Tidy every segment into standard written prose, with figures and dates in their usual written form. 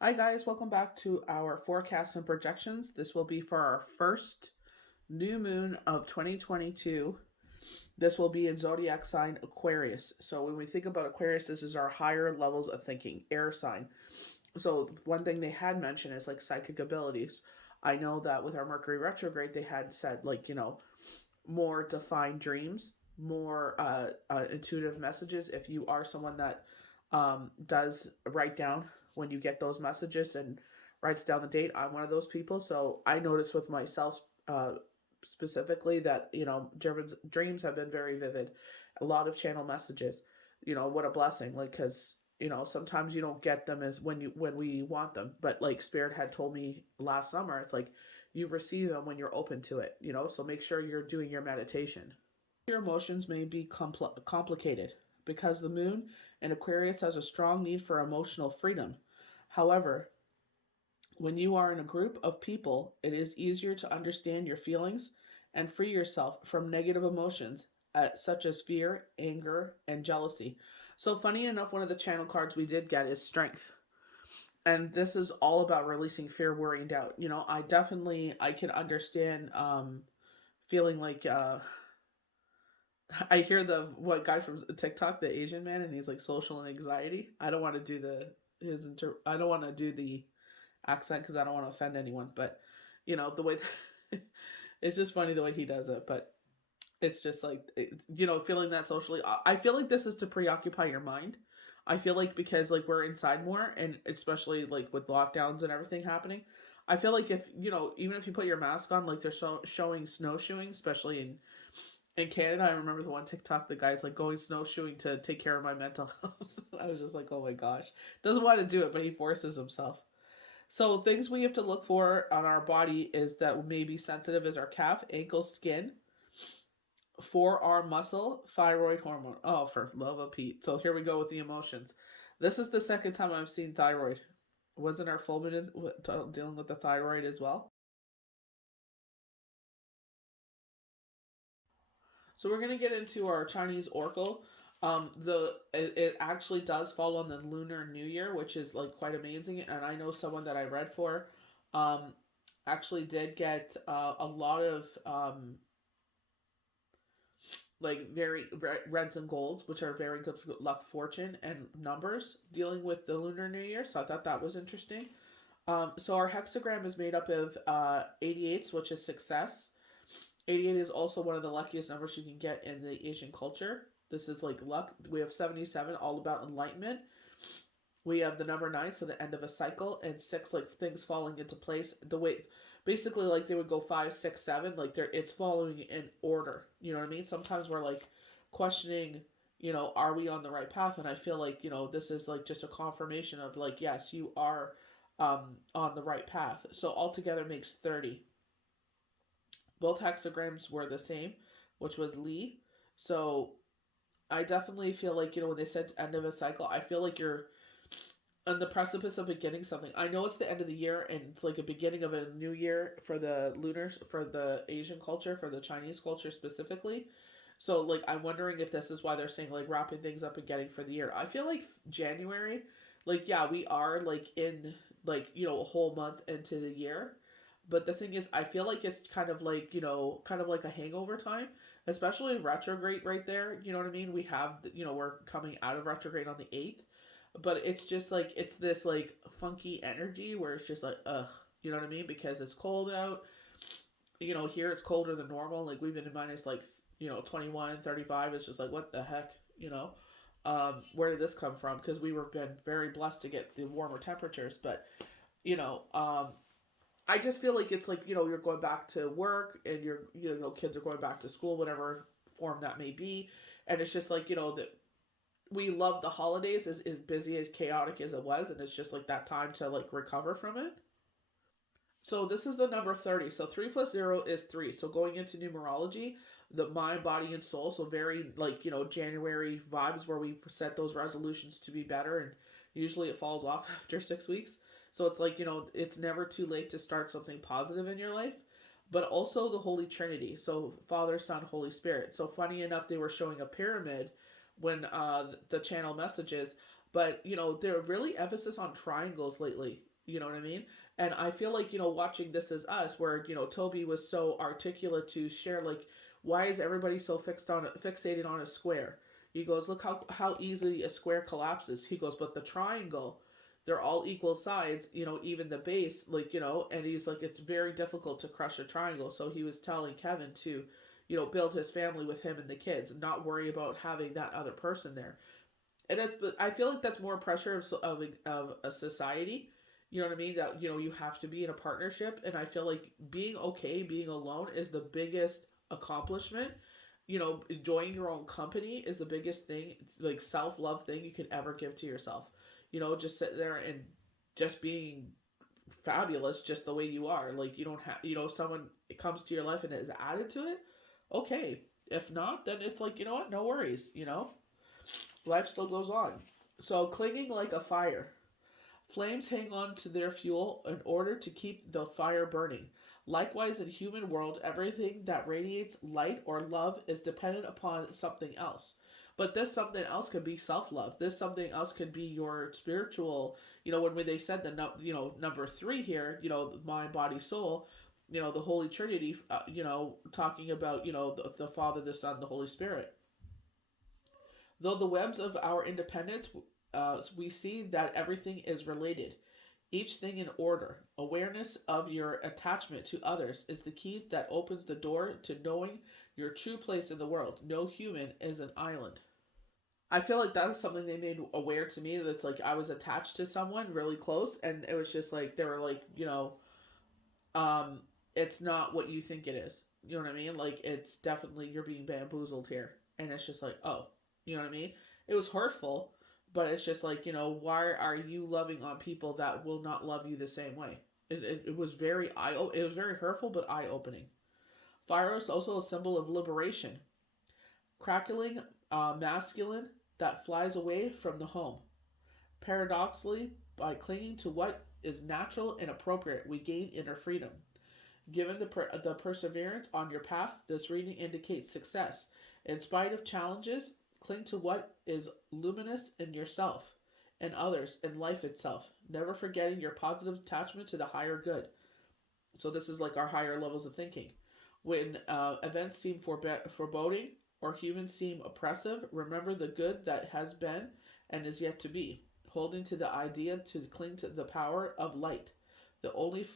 Hi guys, welcome back to our forecast and projections. This will be for our first new moon of 2022. This will be in zodiac sign Aquarius. So when we think about Aquarius, this is our higher levels of thinking, air sign. So one thing they had mentioned is like psychic abilities. I know that with our Mercury retrograde, they had said like, more defined dreams, more intuitive messages. If you are someone that does write down when you get those messages and writes down the date, I'm one of those people. So I noticed with myself specifically that, dreams have been very vivid. A lot of channel messages. What a blessing. Like, because sometimes you don't get them as when we want them, but like spirit had told me last summer, it's like you receive them when you're open to it, so make sure you're doing your meditation. Your emotions may be complicated because the moon in Aquarius has a strong need for emotional freedom. However, when you are in a group of people, it is easier to understand your feelings and free yourself from negative emotions such as fear, anger, and jealousy. So, funny enough, one of the channel cards we did get is strength. And this is all about releasing fear, worry, and doubt. I can understand feeling like I hear the what guy from TikTok, the Asian man, and he's like social anxiety. I don't want to do I don't want to do the accent because I don't want to offend anyone. But the way it's just funny the way he does it. But it's just like feeling that socially. I feel like this is to preoccupy your mind. I feel like because like we're inside more, and especially like with lockdowns and everything happening. I feel like if even if you put your mask on, like they're showing snowshoeing, especially in Canada. I remember the one TikTok, the guy's like going snowshoeing to take care of my mental health. I was just like, oh my gosh. Doesn't want to do it, but he forces himself. So things we have to look for on our body is that may be sensitive is our calf, ankle, skin, forearm muscle, thyroid hormone. Oh, for love of Pete. So here we go with the emotions. This is the second time I've seen thyroid. Wasn't our full minute dealing with the thyroid as well? So we're gonna get into our Chinese oracle. It actually does fall on the Lunar New Year, which is like quite amazing. And I know someone that I read for, um, actually did get a lot of like very reds and golds, which are very good for luck, fortune, and numbers dealing with the Lunar New Year. So I thought that was interesting. So our hexagram is made up of 88s, which is success. 88 is also one of the luckiest numbers you can get in the Asian culture. This is like luck. We have 77, all about enlightenment. We have the number 9, so the end of a cycle, and 6, like things falling into place. The way, basically, like they would go 5, 6, 7, like it's following in order. You know what I mean? Sometimes we're like questioning, are we on the right path? And I feel like, this is like just a confirmation of like, yes, you are on the right path. So altogether makes 30. Both hexagrams were the same, which was Lee. So I definitely feel like, when they said end of a cycle, I feel like you're on the precipice of beginning something. I know it's the end of the year and it's like a beginning of a new year for the lunars, for the Asian culture, for the Chinese culture specifically. So like I'm wondering if this is why they're saying like wrapping things up and getting for the year. I feel like January, like yeah, we are like in like, a whole month into the year. But the thing is, I feel like it's kind of like, kind of like a hangover time, especially retrograde right there. You know what I mean? We have, we're coming out of retrograde on the 8th, but it's just like, it's this like funky energy where it's just like, ugh, you know what I mean? Because it's cold out. Here it's colder than normal. Like we've been in minus like, 21, 35. It's just like, what the heck, where did this come from? Because we were been very blessed to get the warmer temperatures, but, you know, um, I just feel like it's like, you're going back to work and kids are going back to school, whatever form that may be. And it's just like, that we love the holidays as busy as chaotic as it was. And it's just like that time to like recover from it. So this is the number 30. So 3 plus 0 is 3. So going into numerology, the mind, body, and soul. So very like, January vibes where we set those resolutions to be better. And usually it falls off after 6 weeks. So it's like, it's never too late to start something positive in your life. But also the Holy Trinity. So Father, Son, Holy Spirit. So funny enough, they were showing a pyramid when the channel messages. But, they're really emphasis on triangles lately. You know what I mean? And I feel like, watching This Is Us, where, Toby was so articulate to share, like, why is everybody so fixated on a square? He goes, look how easily a square collapses. He goes, but the triangle, they're all equal sides, even the base, like, and he's like, it's very difficult to crush a triangle. So he was telling Kevin to, build his family with him and the kids, and not worry about having that other person there. It is, but I feel like that's more pressure of a society. You know what I mean? That you have to be in a partnership, and I feel like being okay, being alone is the biggest accomplishment. Enjoying your own company is the biggest thing, like self-love thing you could ever give to yourself. Just sit there and just being fabulous just the way you are. Like, you don't have, someone comes to your life and is added to it. Okay. If not, then it's like, what? No worries, life still goes on. So, clinging like a fire. Flames hang on to their fuel in order to keep the fire burning. Likewise, in human world, everything that radiates light or love is dependent upon something else. But this something else could be self-love. This something else could be your spiritual. When they said number 3 here, mind, body, soul. The Holy Trinity. Talking about the Father, the Son, the Holy Spirit. Though the webs of our independence, we see that everything is related, each thing in order. Awareness of your attachment to others is the key that opens the door to knowing your true place in the world. No human is an island. I feel like that is something they made aware to me. That's like I was attached to someone really close, and it was just like they were like, um, it's not what you think it is. You know what I mean? Like, it's definitely, you're being bamboozled here, and it's just like, oh, you know what I mean? It was hurtful, but it's just like, why are you loving on people that will not love you the same way? It was very it was very hurtful, but eye opening. Fire is also a symbol of liberation, crackling, masculine that flies away from the home. Paradoxically, by clinging to what is natural and appropriate, we gain inner freedom. Given the perseverance on your path, this reading indicates success. In spite of challenges, cling to what is luminous in yourself and others and life itself, never forgetting your positive attachment to the higher good. So this is like our higher levels of thinking. When events seem foreboding or humans seem oppressive, remember the good that has been and is yet to be, holding to the idea to cling to the power of light, the only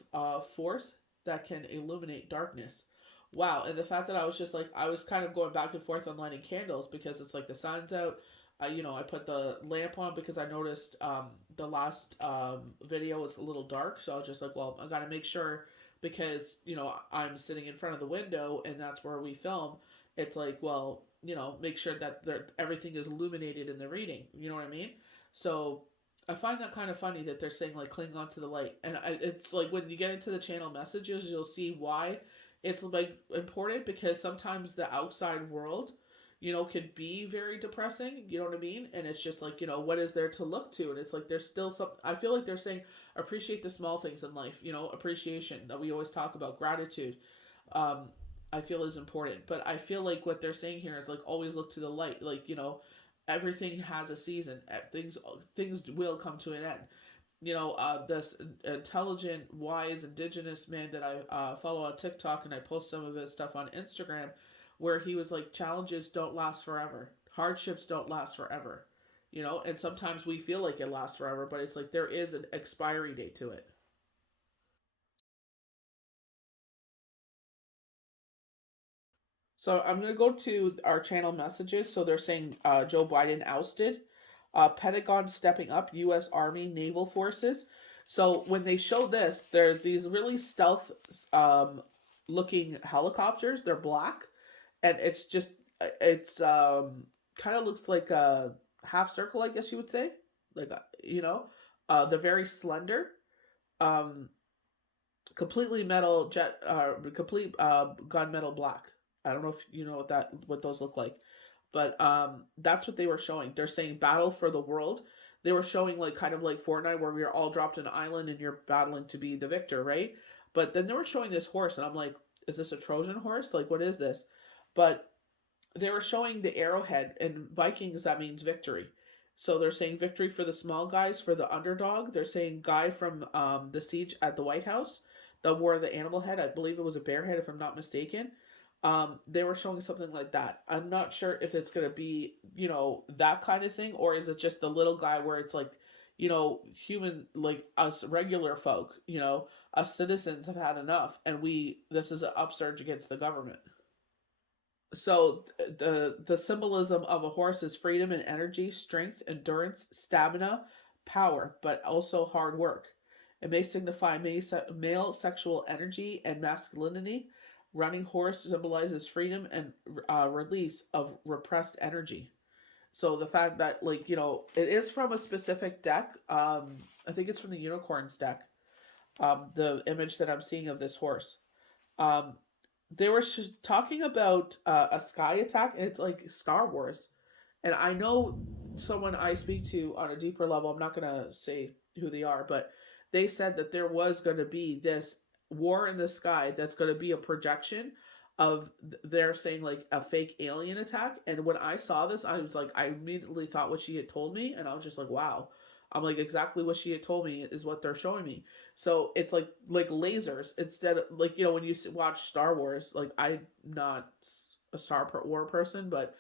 force that can illuminate darkness. Wow, and the fact that I was just like, I was kind of going back and forth on lighting candles because it's like the sun's out. I put the lamp on because I noticed the last video was a little dark. So I was just like, well, I got to make sure because, I'm sitting in front of the window and that's where we film. It's like, well, make sure that everything is illuminated in the reading. You know what I mean? So I find that kind of funny that they're saying like cling on to the light, and it's like when you get into the channel messages, you'll see why it's like important, because sometimes the outside world, could be very depressing. You know what I mean? And it's just like, what is there to look to? And it's like there's still some. I feel like they're saying appreciate the small things in life. Appreciation that we always talk about, gratitude. I feel is important, but I feel like what they're saying here is like always look to the light. Like, everything has a season. Things will come to an end. This intelligent, wise, indigenous man that I follow on TikTok, and I post some of his stuff on Instagram, where he was like, challenges don't last forever. Hardships don't last forever. And sometimes we feel like it lasts forever, but it's like there is an expiry date to it. So I'm going to go to our channel messages. So they're saying Joe Biden ousted, Pentagon stepping up, U.S. Army Naval Forces. So when they show this, they're these really stealth looking helicopters. They're black, and it's kind of looks like a half circle, I guess you would say. Like, they're very slender. Um, Completely metal jet, complete gunmetal black. I don't know if you know what those look like, but that's what they were showing. They're saying battle for the world. They were showing like kind of like Fortnite, where we are all dropped in an island and you're battling to be the victor, right? But then they were showing this horse, and I'm like, is this a Trojan horse? Like, what is this? But they were showing the arrowhead, and Vikings, that means victory. So they're saying victory for the small guys, for the underdog. They're saying guy from the siege at the White House that wore the animal head. I believe it was a bear head, if I'm not mistaken. They were showing something like that. I'm not sure if it's going to be, that kind of thing, or is it just the little guy where it's like, human, like us regular folk, us citizens have had enough, and this is an upsurge against the government. So the symbolism of a horse is freedom and energy, strength, endurance, stamina, power, but also hard work. It may signify male sexual energy and masculinity. Running horse symbolizes freedom and release of repressed energy. So the fact that, like, it is from a specific deck. I think it's from the unicorns deck. The image that I'm seeing of this horse. Um, they were talking about a sky attack, and it's like Star Wars. And I know someone I speak to on a deeper level. I'm not gonna say who they are, but they said that there was going to be this war in the sky that's going to be a projection of they're saying like a fake alien attack. And when I saw this, I was like, I immediately thought what she had told me, and I was just like, wow. I'm like, exactly what she had told me is what they're showing me. So it's like lasers instead of, like, when you watch Star Wars. Like, I'm not a War person, but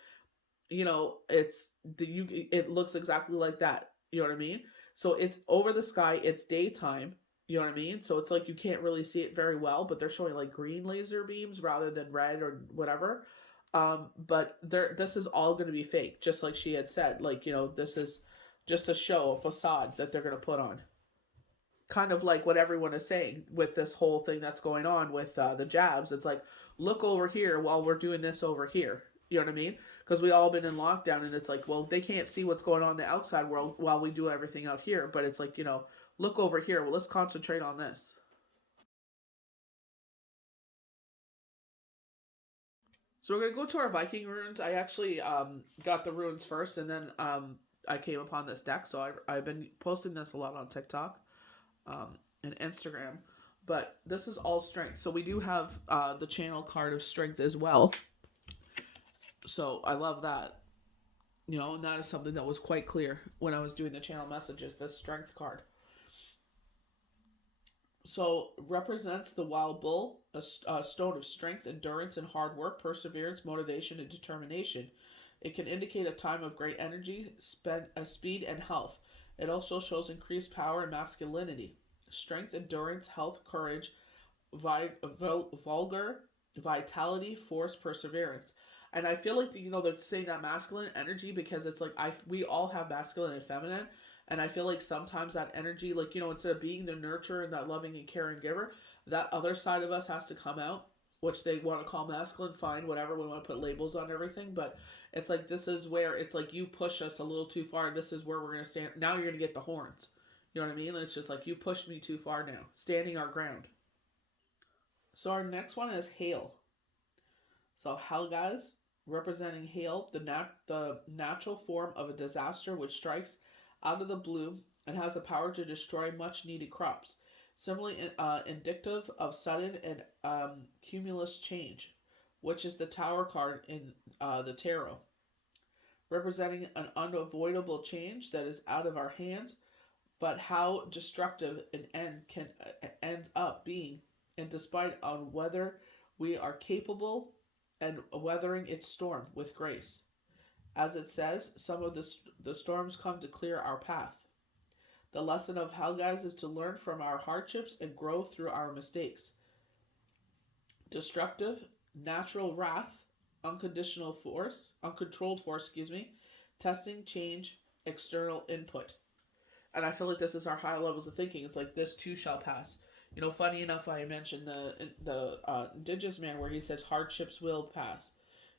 it looks exactly like that. You know what I mean? So it's over the sky. It's daytime. You know what I mean? So it's like you can't really see it very well, but they're showing like green laser beams rather than red or whatever. But this is all going to be fake, just like she had said. Like, this is just a show, a facade that they're going to put on. Kind of like what everyone is saying with this whole thing that's going on with the jabs. It's like, look over here while we're doing this over here. You know what I mean? Because we all been in lockdown, and it's like, well, they can't see what's going on in the outside world while we do everything out here. But it's like, look over here. Well, let's concentrate on this. So we're gonna go to our Viking runes. I actually got the runes first, and then I came upon this deck. So I've been posting this a lot on TikTok and Instagram. But this is all strength. So we do have the channel card of strength as well. So I love that. And that is something that was quite clear when I was doing the channel messages, this strength card. So represents the wild bull, a stone of strength, endurance, and hard work, perseverance, motivation, and determination. It can indicate a time of great energy, speed, and health. It also shows increased power and masculinity. Strength, endurance, health, courage, vulgar, vitality, force, perseverance. And I feel like they're saying that masculine energy because it's like we all have masculine and feminine, and I feel like sometimes that energy, like, instead of being the nurturer and that loving and caring giver, that other side of us has to come out, which they want to call masculine. Fine, whatever. We want to put labels on everything, but it's like this is where it's like you push us a little too far. And this is where we're gonna stand. Now you're gonna get the horns. You know what I mean? It's just like you pushed me too far now. Standing our ground. So our next one is hail. So Helgas, representing hail, the natural form of a disaster which strikes out of the blue and has the power to destroy much needed crops. Similarly, indicative of sudden and cumulus change, which is the Tower card in the tarot, representing an unavoidable change that is out of our hands, but how destructive an end can ends up being, and despite on whether we are capable and weathering its storm with grace. As it says, some of the storms come to clear our path. The lesson of Helgas is to learn from our hardships and grow through our mistakes. Destructive, natural wrath, uncontrolled force, testing, change, external input. And I feel like this is our high levels of thinking. It's like this too shall pass. Funny enough, I mentioned the Indigenous man where he says hardships will pass.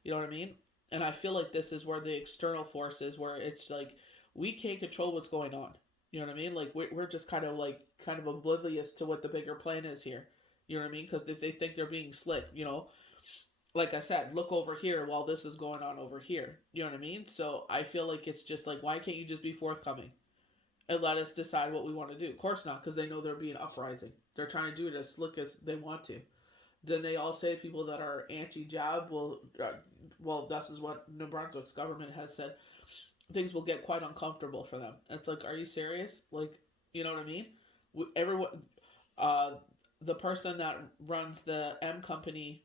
You know what I mean? And I feel like this is where the external force is, where it's like we can't control what's going on. You know what I mean? Like we're just kind of oblivious to what the bigger plan is here. You know what I mean? Because if they think they're being slick, like I said, look over here while this is going on over here. You know what I mean? So I feel like it's just like, why can't you just be forthcoming and let us decide what we want to do? Of course not, because they know there'll be an uprising. They're trying to do it as slick as they want to. Then they all say people that are anti-jab will, well, this is what New Brunswick's government has said. things will get quite uncomfortable for them. It's like, are you serious? Like, you know what I mean? Everyone, uh, the person that runs the M company,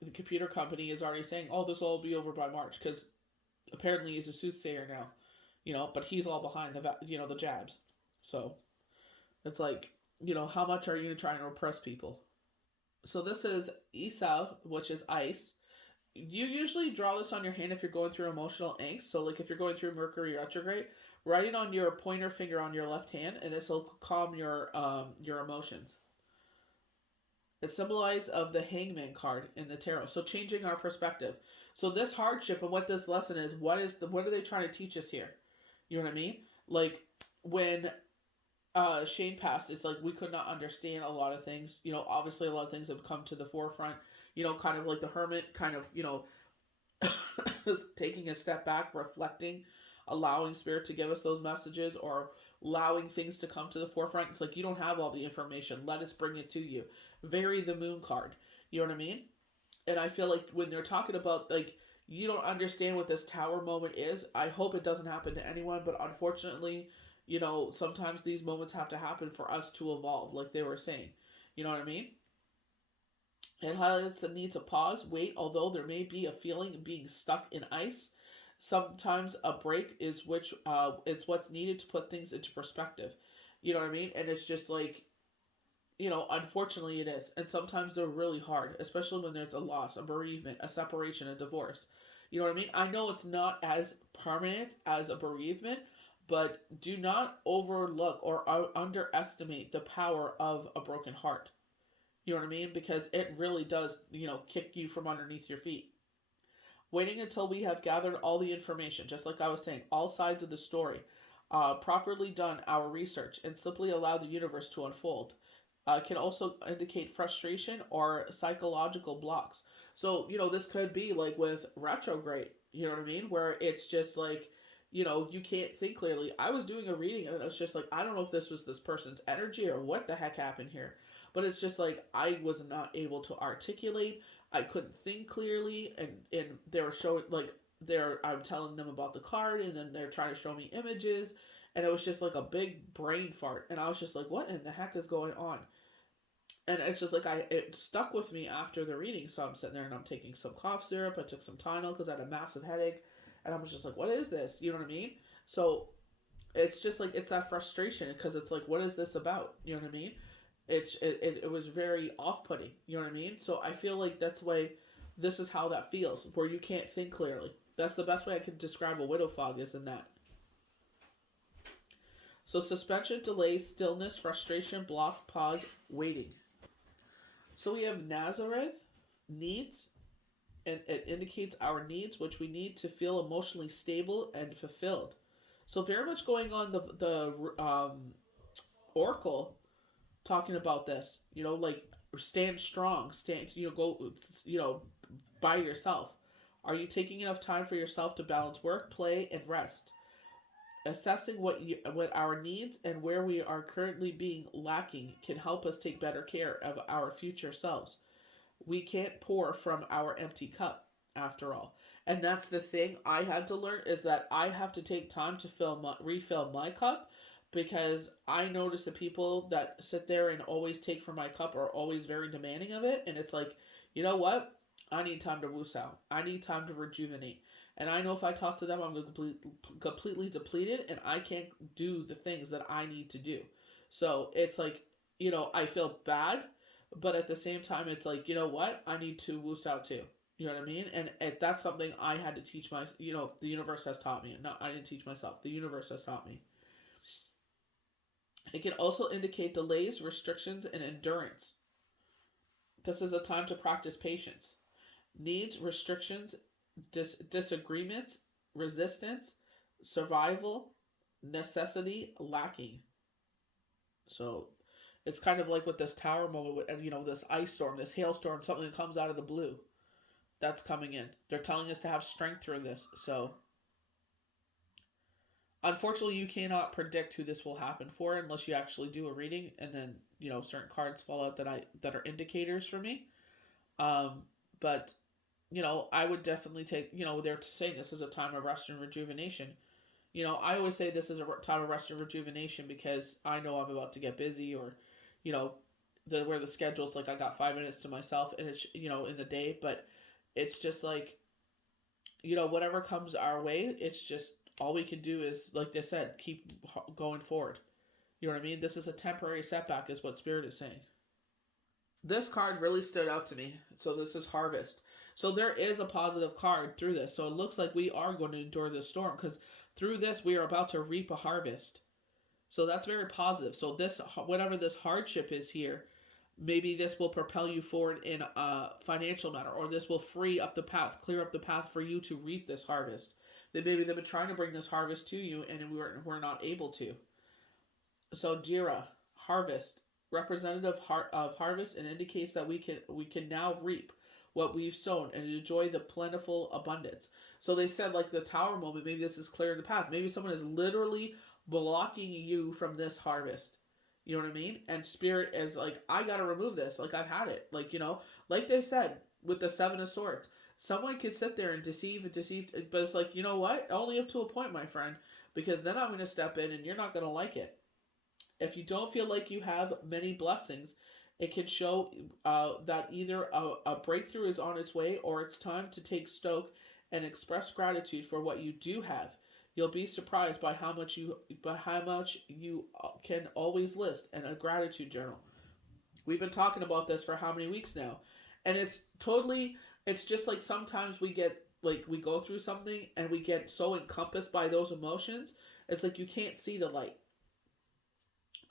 the computer company, is already saying, "Oh, this will all be over by March," because apparently he's a soothsayer now, But he's all behind the jabs. So it's like, how much are you trying to oppress people? So this is Esau, which is ice. You usually draw this on your hand if you're going through emotional angst. So, like if you're going through Mercury retrograde, write it on your pointer finger on your left hand, and this will calm your emotions. It's symbolized of the Hangman card in the tarot. So, changing our perspective. So, this hardship and what this lesson is, what are they trying to teach us here? You know what I mean? Like when Shane passed, it's like we could not understand a lot of things. Obviously a lot of things have come to the forefront. Kind of like the hermit, kind of just taking a step back, reflecting, allowing spirit to give us those messages, or allowing things to come to the forefront. It's like, you don't have all the information. Let us bring it to you. Vary the moon card. You know what I mean? And I feel like when they're talking about, like, you don't understand what this tower moment is, I hope it doesn't happen to anyone, but unfortunately, sometimes these moments have to happen for us to evolve, like they were saying. You know what I mean? It highlights the need to pause, wait, although there may be a feeling of being stuck in ice. Sometimes a break is it's what's needed to put things into perspective. You know what I mean? And it's just like, unfortunately it is. And sometimes they're really hard, especially when there's a loss, a bereavement, a separation, a divorce. You know what I mean? I know it's not as permanent as a bereavement, but do not overlook or underestimate the power of a broken heart. You know what I mean? Because it really does, kick you from underneath your feet. Waiting until we have gathered all the information, just like I was saying, all sides of the story, properly done our research, and simply allow the universe to unfold. Can also indicate frustration or psychological blocks. So, this could be like with retrograde, you know what I mean? Where it's just like, you can't think clearly. I was doing a reading and it was just like, I don't know if this was this person's energy or what the heck happened here. But it's just like, I was not able to articulate. I couldn't think clearly. And they were showing, like, I'm telling them about the card, and then they're trying to show me images. And it was just like a big brain fart. And I was just like, what in the heck is going on? And it's just like, it stuck with me after the reading. So I'm sitting there and I'm taking some cough syrup. I took some Tylenol because I had a massive headache. And I was just like, what is this? You know what I mean? So it's just like, it's that frustration because it's like, what is this about? You know what I mean? It was very off-putting. You know what I mean? So I feel like that's why this is how that feels, where you can't think clearly. That's the best way I can describe a widow fog, is in that. So suspension, delay, stillness, frustration, block, pause, waiting. So we have Nazareth, needs, and it indicates our needs, which we need to feel emotionally stable and fulfilled. So very much going on the oracle, talking about this, like stand strong, stand, go, by yourself. Are you taking enough time for yourself to balance work, play, and rest? Assessing what our needs and where we are currently being lacking can help us take better care of our future selves. We can't pour from our empty cup, after all. And that's the thing I had to learn, is that I have to take time to refill my cup, because I notice the people that sit there and always take from my cup are always very demanding of it. And it's like, you know what? I need time to woos out. I need time to rejuvenate. And I know if I talk to them, I'm completely depleted and I can't do the things that I need to do. So it's like, I feel bad, but at the same time, it's like, you know what? I need to woos out too. You know what I mean? And that's something I had to teach the universe has taught me. Not, I didn't teach myself. The universe has taught me. It can also indicate delays, restrictions, and endurance. This is a time to practice patience. Needs, restrictions, disagreements, resistance, survival, necessity, lacking. So it's kind of like with this tower moment, this ice storm, this hailstorm, something that comes out of the blue. That's coming in. They're telling us to have strength through this. So unfortunately, you cannot predict who this will happen for unless you actually do a reading, and then certain cards fall out that are indicators for me. But I would definitely take, they're saying this is a time of rest and rejuvenation. You know, I always say this is a time of rest and rejuvenation because I know I'm about to get busy, or, you know, where the schedule's like I got 5 minutes to myself, and it's, you know, in the day, but it's just like, you know, whatever comes our way, it's just all we can do is, like they said, keep going forward. You know what I mean? This is a temporary setback, is what Spirit is saying. This card really stood out to me. So this is Harvest. So there is a positive card through this. So it looks like we are going to endure this storm, because through this we are about to reap a harvest. So that's very positive. So this, whatever this hardship is here, maybe this will propel you forward in a financial matter, or this will free up the path, clear up the path for you to reap this harvest. That maybe they've been trying to bring this harvest to you and we're not able to. So Jira, harvest, representative of harvest, and indicates that we can now reap what we've sown and enjoy the plentiful abundance. So they said, like the tower moment, maybe this is clearing the path. Maybe someone is literally blocking you from this harvest. You know what I mean? And Spirit is like, I gotta remove this. Like, I've had it. Like, you know, like they said with the Seven of Swords, someone could sit there and deceive and deceive, but it's like, you know what? Only up to a point, my friend, because then I'm gonna step in and you're not gonna like it. If you don't feel like you have many blessings, it can show that either a breakthrough is on its way, or it's time to take stoke and express gratitude for what you do have. You'll be surprised by how much you can always list in a gratitude journal. We've been talking about this for how many weeks now, and it's just like sometimes we get, like, we go through something and we get so encompassed by those emotions. It's like you can't see the light.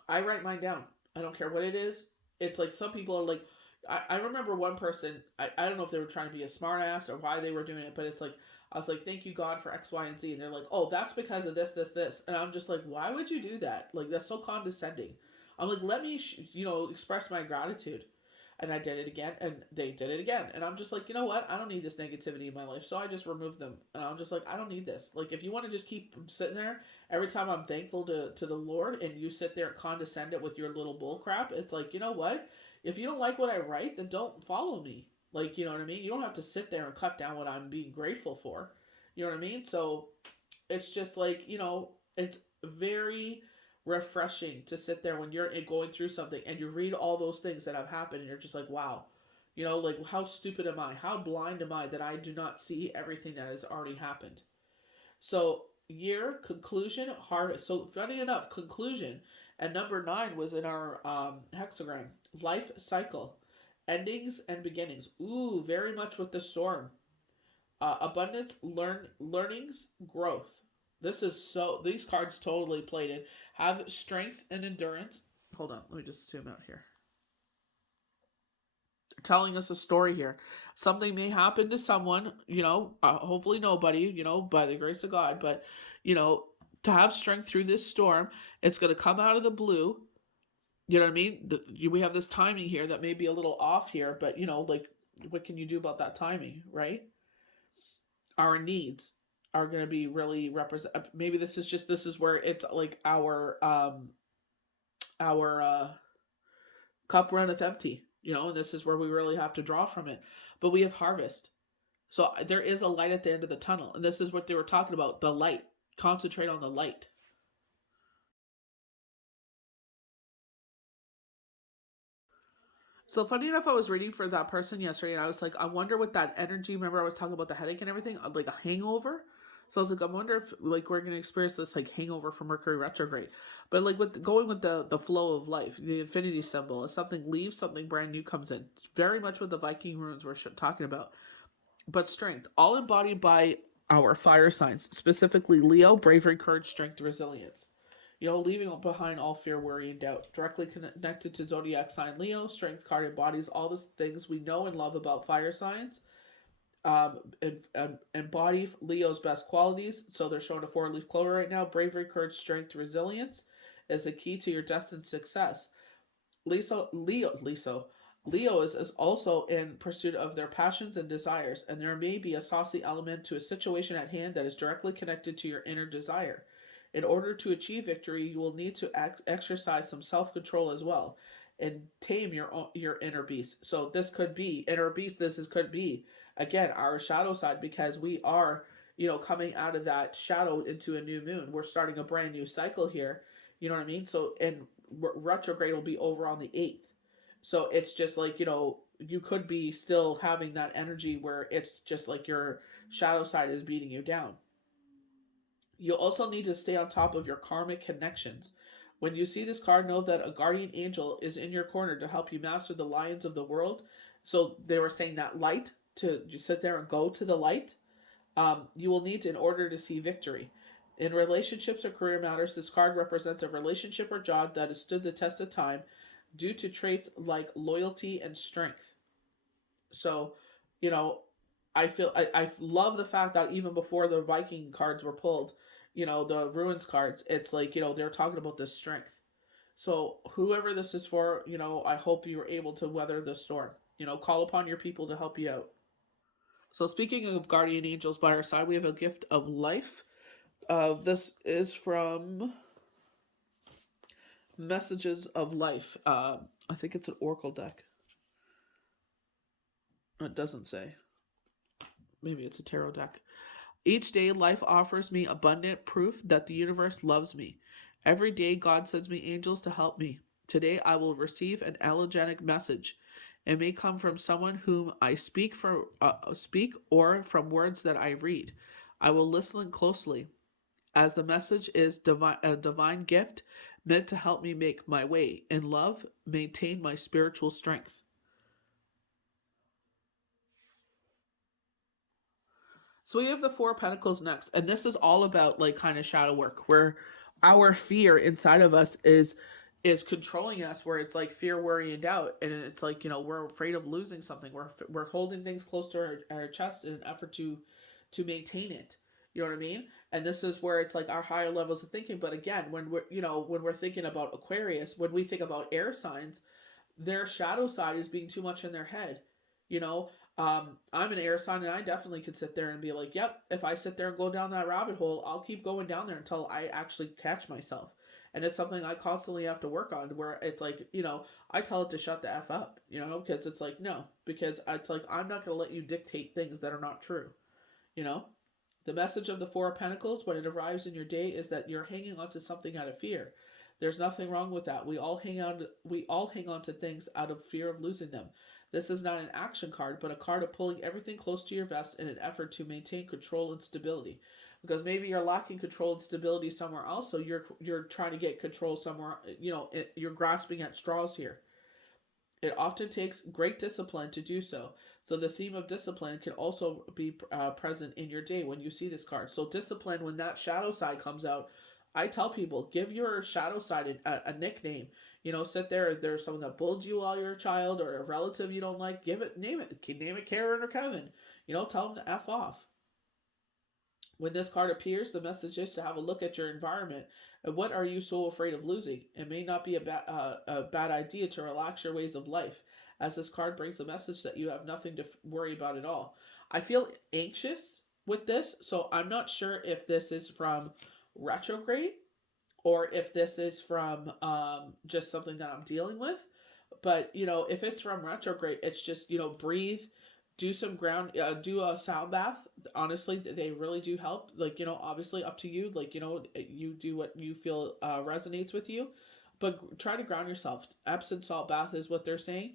I write mine down. I don't care what it is. It's like some people are like, I remember one person, I don't know if they were trying to be a smart ass or why they were doing it, but it's like, I was like, thank you, God, for X, Y, and Z. And they're like, oh, that's because of this, this, this. And I'm just like, why would you do that? Like, that's so condescending. I'm like, let me, express my gratitude. And I did it again, and they did it again. And I'm just like, you know what? I don't need this negativity in my life. So I just removed them. And I'm just like, I don't need this. Like, if you want to just keep sitting there every time I'm thankful to the Lord, and you sit there and condescend it with your little bull crap, it's like, you know what? If you don't like what I write, then don't follow me. Like, you know what I mean? You don't have to sit there and cut down what I'm being grateful for. You know what I mean? So it's just like, it's very refreshing to sit there when you're going through something and you read all those things that have happened, and you're just like, wow, like, how stupid am I? How blind am I that I do not see everything that has already happened? So, year, conclusion, harvest. So, funny enough, conclusion and number 9 was in our hexagram. Life cycle, endings and beginnings. Ooh, very much with the storm. Abundance, learnings, growth. These cards totally played in. Have strength and endurance. Hold on, let me just zoom out here. Telling us a story here. Something may happen to someone, hopefully nobody, by the grace of God, but, to have strength through this storm, it's going to come out of the blue. You know what I mean? We have this timing here that may be a little off here, but, like, what can you do about that timing, right? Our needs are going to be really represent. Maybe this is where it's like our cup runneth empty, and this is where we really have to draw from it. But we have harvest, so there is a light at the end of the tunnel, and this is what they were talking about: the light. Concentrate on the light. So funny enough, I was reading for that person yesterday, and I was like, I wonder what that energy. Remember, I was talking about the headache and everything, like a hangover. So I was like, I wonder if, like, we're gonna experience this, like, hangover from Mercury retrograde. But, like, with going with the flow of life, the infinity symbol, as something leaves, something brand new comes in. Very much what the Viking runes we're talking about. But strength, all embodied by our fire signs, specifically Leo: bravery, courage, strength, resilience. Leaving behind all fear, worry, and doubt. Directly connected to zodiac sign Leo, strength card embodies all the things we know and love about fire signs. Embody Leo's best qualities. So they're showing a 4-leaf clover right now. Bravery, courage, strength, resilience is the key to your destined success. Leo is also in pursuit of their passions and desires, and there may be a saucy element to a situation at hand that is directly connected to your inner desire. In order to achieve victory, you will need to exercise some self-control as well, and tame your inner beast. So this could be inner beast. Could be, again, our shadow side, because we are coming out of that shadow into a new moon. We're starting a brand new cycle here. You know what I mean? So, and retrograde will be over on the 8th. So it's just like, you could be still having that energy where it's just like your shadow side is beating you down. You'll also need to stay on top of your karmic connections. When you see this card, know that a guardian angel is in your corner to help you master the lions of the world. So they were saying that light, to just sit there and go to the light, you will need in order to see victory. In relationships or career matters, this card represents a relationship or job that has stood the test of time due to traits like loyalty and strength. So, you know, I love the fact that even before the Viking cards were pulled, the ruins cards, it's like, they're talking about this strength. So whoever this is for, I hope you are able to weather the storm. Call upon your people to help you out. So speaking of guardian angels by our side, we have a gift of life. This is from Messages of Life. I think it's an oracle deck. It doesn't say. Maybe it's a tarot deck. Each day, life offers me abundant proof that the universe loves me. Every day, God sends me angels to help me. Today, I will receive an elegiac message. It may come from someone whom I speak or from words that I read. I will listen closely, as the message is a divine gift meant to help me make my way in love, maintain my spiritual strength. So we have the Four of Pentacles next, and this is all about like kind of shadow work, where our fear inside of us is controlling us, where it's like fear, worry, and doubt, and it's like we're afraid of losing something. We're holding things close to our chest in an effort to maintain it. You know what I mean? And this is where it's like our higher levels of thinking. But again, when we're thinking about Aquarius, when we think about air signs, their shadow side is being too much in their head. You know, I'm an air sign, and I definitely could sit there and be like, "Yep, if I sit there and go down that rabbit hole, I'll keep going down there until I actually catch myself." And it's something I constantly have to work on. Where it's like, I tell it to shut the f up, because it's like no, because it's like I'm not going to let you dictate things that are not true. You know, the message of the Four of Pentacles when it arrives in your day is that you're hanging on to something out of fear. There's nothing wrong with that. We all hang on to things out of fear of losing them. This is not an action card, but a card of pulling everything close to your vest in an effort to maintain control and stability. Because maybe you're lacking control and stability somewhere else, so you're trying to get control somewhere. You're grasping at straws here. It often takes great discipline to do so. So the theme of discipline can also be present in your day when you see this card. So discipline, when that shadow side comes out, I tell people, give your shadow side a nickname. Sit there. If there's someone that bullied you while you're a child, or a relative you don't like, name it Karen or Kevin. Tell them to F off. When this card appears, the message is to have a look at your environment and what are you so afraid of losing. It may not be a bad idea to relax your ways of life, as this card brings the message that you have nothing to worry about at all. I feel anxious with this, so I'm not sure if this is from retrograde or if this is from just something that I'm dealing with. But if it's from retrograde, it's just breathe, do some ground, do a sound bath. Honestly, they really do help. Like obviously up to you. Like you do what you feel resonates with you, but try to ground yourself. Epsom salt bath is what they're saying,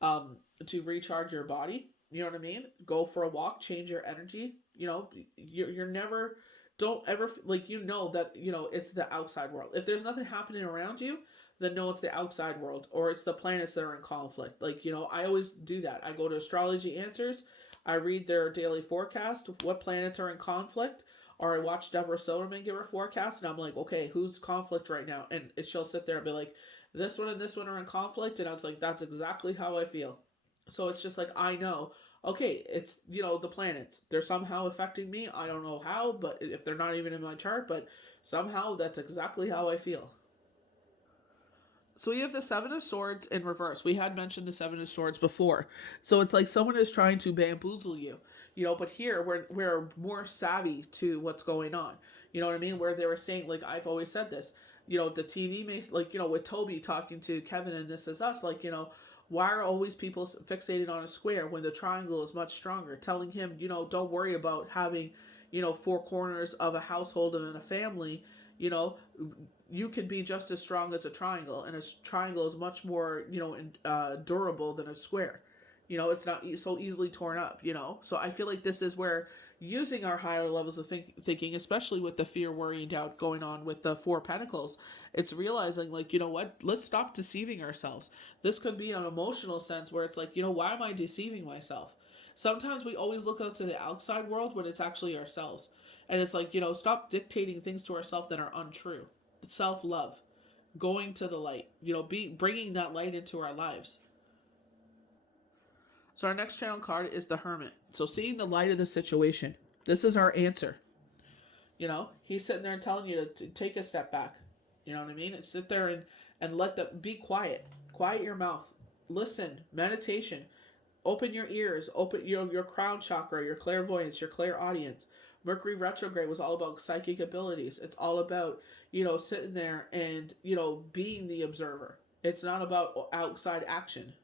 to recharge your body. You know what I mean? Go for a walk, change your energy. You're never. Don't ever like that it's the outside world. If there's nothing happening around you, then no, it's the outside world, or it's the planets that are in conflict. Like I always do that. I go to Astrology Answers, I read their daily forecast, what planets are in conflict, or I watch Deborah Silverman give her forecast, and I'm like, okay, who's conflict right now? And she'll sit there and be like, this one and this one are in conflict, and I was like, that's exactly how I feel. So it's just like I know, okay, it's the planets. They're somehow affecting me. I don't know how, but if they're not even in my chart, but somehow that's exactly how I feel. So we have the Seven of Swords in reverse. We had mentioned the Seven of Swords before. So it's like someone is trying to bamboozle you. But here we're more savvy to what's going on. You know what I mean? Where they were saying, like I've always said this, the TV may, like, with Toby talking to Kevin and This Is Us, like, why are always people fixated on a square when the triangle is much stronger? Telling him, don't worry about having, four corners of a household and in a family, you can be just as strong as a triangle, and a triangle is much more, durable than a square. It's not so easily torn up, So I feel like this is where using our higher levels of thinking, especially with the fear, worry, and doubt going on with the Four Pentacles, it's realizing, like, you know what? Let's stop deceiving ourselves. This could be an emotional sense where it's like, why am I deceiving myself? Sometimes we always look out to the outside world when it's actually ourselves. And it's like, stop dictating things to ourselves that are untrue. Self-love, going to the light, bringing that light into our lives. So our next channel card is the Hermit. So seeing the light of the situation. This is our answer. He's sitting there and telling you to take a step back. You know what I mean? And sit there and be quiet. Quiet your mouth. Listen. Meditation. Open your ears. Open your crown chakra, your clairvoyance, your clairaudience. Mercury retrograde was all about psychic abilities. It's all about, sitting there and, being the observer. It's not about outside action.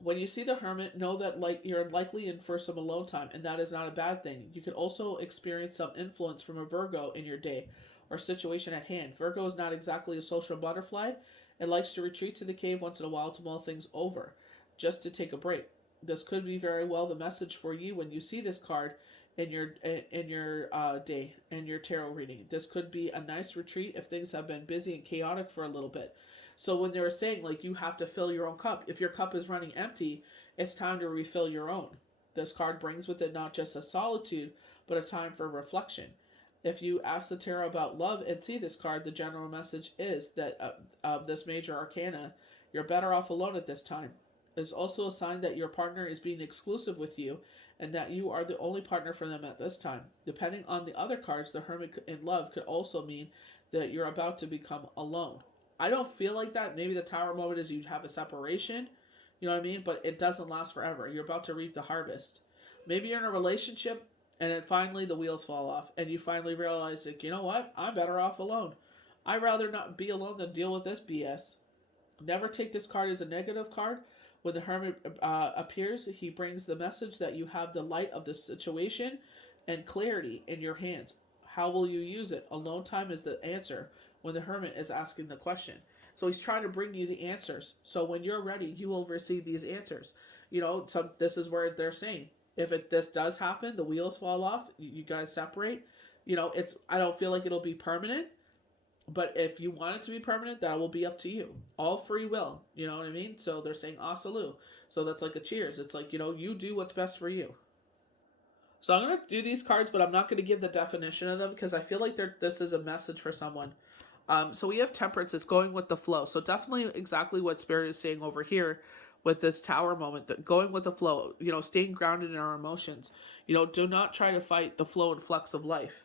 When you see the Hermit, know that you're likely in for some alone time, and that is not a bad thing. You can also experience some influence from a Virgo in your day or situation at hand. Virgo is not exactly a social butterfly and likes to retreat to the cave once in a while to mull things over, just to take a break. This could be very well the message for you when you see this card in your day and your tarot reading. This could be a nice retreat if things have been busy and chaotic for a little bit. So when they were saying, like, you have to fill your own cup, if your cup is running empty, it's time to refill your own. This card brings with it not just a solitude, but a time for reflection. If you ask the tarot about love and see this card, the general message is that of this major arcana, you're better off alone at this time. It's also a sign that your partner is being exclusive with you and that you are the only partner for them at this time. Depending on the other cards, the Hermit in love could also mean that you're about to become alone. I don't feel like that. Maybe the Tower moment is you have a separation, you know what I mean? But it doesn't last forever. You're about to reap the harvest. Maybe you're in a relationship and then finally the wheels fall off and you finally realize, like, you know what? I'm better off alone. I'd rather not be alone than deal with this BS. Never take this card as a negative card. When the Hermit appears, he brings the message that you have the light of the situation and clarity in your hands. How will you use it? Alone time is the answer when the Hermit is asking the question. So he's trying to bring you the answers. So when you're ready, you will receive these answers. This is where they're saying, if this does happen, the wheels fall off, you guys separate. I don't feel like it'll be permanent. But if you want it to be permanent, that will be up to you. All free will. You know what I mean? So they're saying asalu. So that's like a cheers. It's like, you do what's best for you. So I'm going to do these cards, but I'm not going to give the definition of them because I feel like this is a message for someone. So we have Temperance. It's going with the flow. So definitely exactly what Spirit is saying over here with this Tower moment, that going with the flow, staying grounded in our emotions. Do not try to fight the flow and flux of life.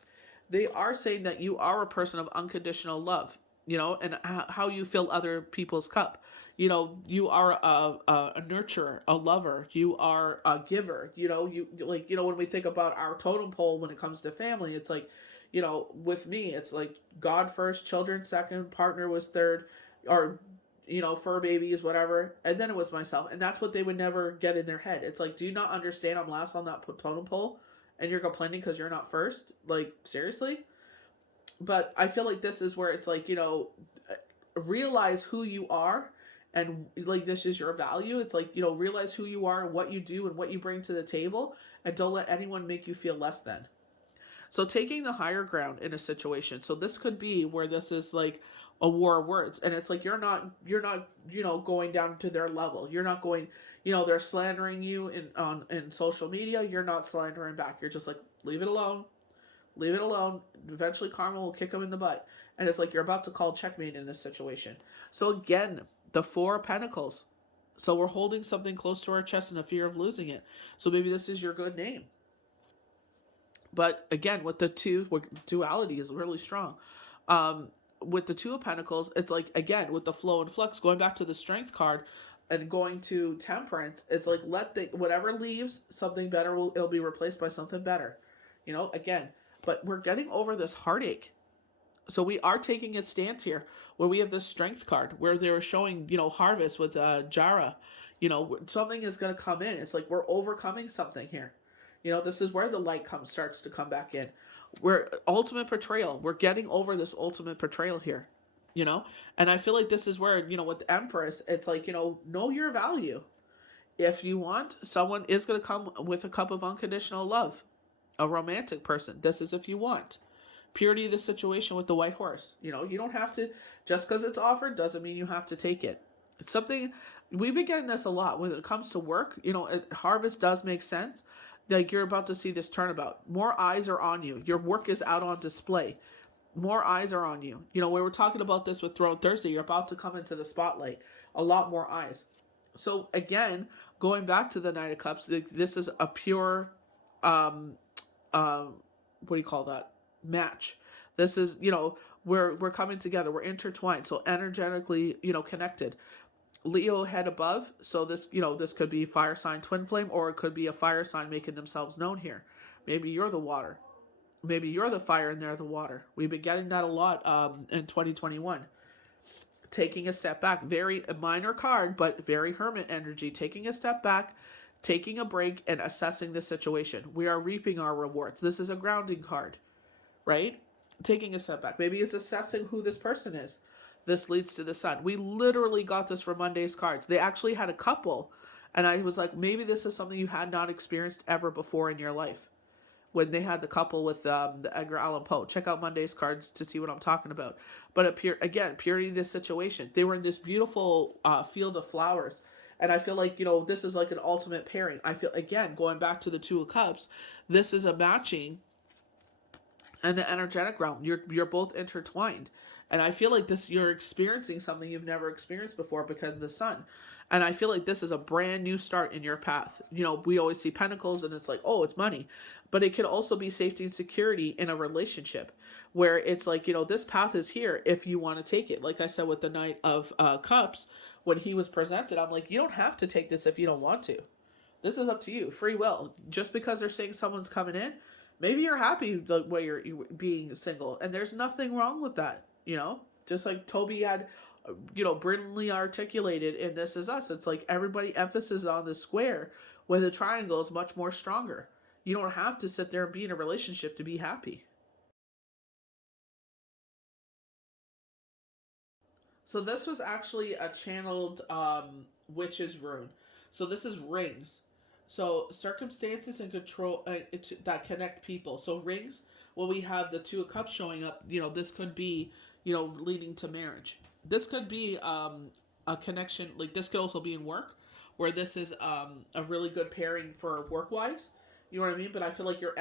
They are saying that you are a person of unconditional love, and how you fill other people's cup. You are a nurturer, a lover. You are a giver. When we think about our totem pole when it comes to family, it's like, with me, it's like God first, children second, partner was third, or, fur babies, whatever. And then it was myself. And that's what they would never get in their head. It's like, do you not understand I'm last on that totem pole? And you're complaining because you're not first? Like, seriously? But I feel like this is where it's like, realize who you are and, like, this is your value. It's like, realize who you are and what you do and what you bring to the table, and don't let anyone make you feel less than. So taking the higher ground in a situation. So this could be where this is like a war of words, and it's like you're not going down to their level. You're not going, they're slandering you in social media. You're not slandering back. You're just like, leave it alone. Leave it alone. Eventually karma will kick them in the butt. And it's like you're about to call checkmate in this situation. So again, the Four of Pentacles. So we're holding something close to our chest in a fear of losing it. So maybe this is your good name. But again, with the duality is really strong. With the Two of Pentacles, it's like, again, with the flow and flux, going back to the Strength card and going to Temperance, it's like, whatever leaves, something better it'll be replaced by something better. Again, but we're getting over this heartache. So we are taking a stance here where we have the Strength card where they were showing, harvest with Jara. Something is going to come in. It's like we're overcoming something here. You know, this is where the light starts to come back in. We're ultimate portrayal. We're getting over this ultimate portrayal here, you know? And I feel like this is where, you know, with the Empress, it's like, you know your value. If you want, someone is going to come with a cup of unconditional love, a romantic person. This is if you want. Purity of the situation with the white horse. You know, you don't have to, just because it's offered doesn't mean you have to take it. It's something, we've been getting this a lot when it comes to work. You know, harvest does make sense. Like you're about to see this turnabout. More eyes are on you. Your work is out on display. More eyes are on you. You know, we were talking about this with Throne Thursday. You're about to come into the spotlight. A lot more eyes. So again, going back to the Knight of Cups, this is a pure, what do you call that? Match. This is, you know, we're coming together. We're intertwined. So energetically, you know, connected. Leo head above. So this, you know, this could be fire sign twin flame, or it could be a fire sign making themselves known here. Maybe you're the water. Maybe you're the fire and they're the water. We've been getting that a lot in 2021. Taking a step back. Very minor card, but very hermit energy. Taking a step back, taking a break, and assessing the situation. We are reaping our rewards. This is a grounding card, right? Taking a step back. Maybe it's assessing who this person is. This leads to the sun. We literally got this from Monday's cards. They actually had a couple, and I was like, maybe this is something you had not experienced ever before in your life. When they had the couple with the Edgar Allan Poe. Check out Monday's cards to see what I'm talking about. But purity of this situation. They were in this beautiful field of flowers. And I feel like, you know, this is like an ultimate pairing. I feel, again, going back to the Two of Cups, this is a matching and the energetic realm. You're both intertwined. And I feel like you're experiencing something you've never experienced before because of the sun. And I feel like this is a brand new start in your path. You know, we always see pentacles and it's like, oh, it's money. But it can also be safety and security in a relationship where it's like, you know, this path is here if you want to take it. Like I said with the Knight of Cups, when he was presented, I'm like, you don't have to take this if you don't want to. This is up to you. Free will. Just because they're saying someone's coming in, maybe you're happy the way you're being single. And there's nothing wrong with that, you know? Just like Toby had, you know, brilliantly articulated in This Is Us. It's like everybody emphasis on the square where the triangle is much more stronger. You don't have to sit there and be in a relationship to be happy. So this was actually a channeled witch's rune. So this is rings. So circumstances and control that connect people. So rings, when we have the Two of Cups showing up, you know, this could be, you know, leading to marriage. This could be a connection, like this could also be in work, where this is a really good pairing for work-wise. You know what I mean? But I feel like you're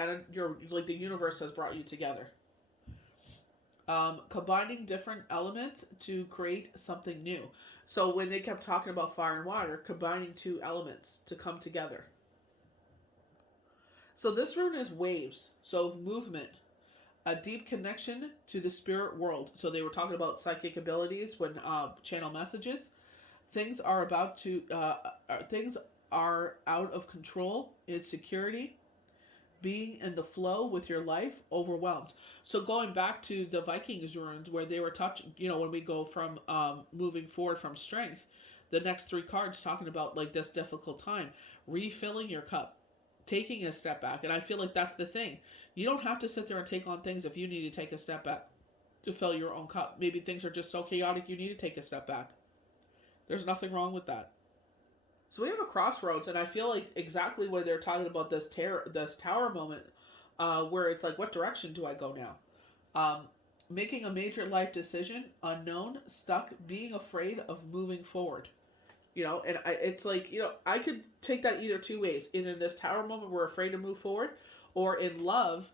like the universe has brought you together. Combining different elements to create something new. So when they kept talking about fire and water, combining two elements to come together. So this rune is waves. So movement, a deep connection to the spirit world. So they were talking about psychic abilities when channel messages. Things are about to things are out of control. Insecurity, being in the flow with your life, overwhelmed. So going back to the Vikings runes where they were touching, you know, when we go from moving forward from strength, the next three cards talking about like this difficult time, refilling your cup, taking a step back. And I feel like that's the thing. You don't have to sit there and take on things if you need to take a step back to fill your own cup. Maybe things are just so chaotic you need to take a step back. There's nothing wrong with that. So we have a crossroads, and I feel like exactly what they're talking about this tower moment, where it's like, what direction do I go now? Making a major life decision, unknown, stuck, being afraid of moving forward. You know, and it's like, you know, I could take that either two ways. Either in this tower moment, we're afraid to move forward, or in love,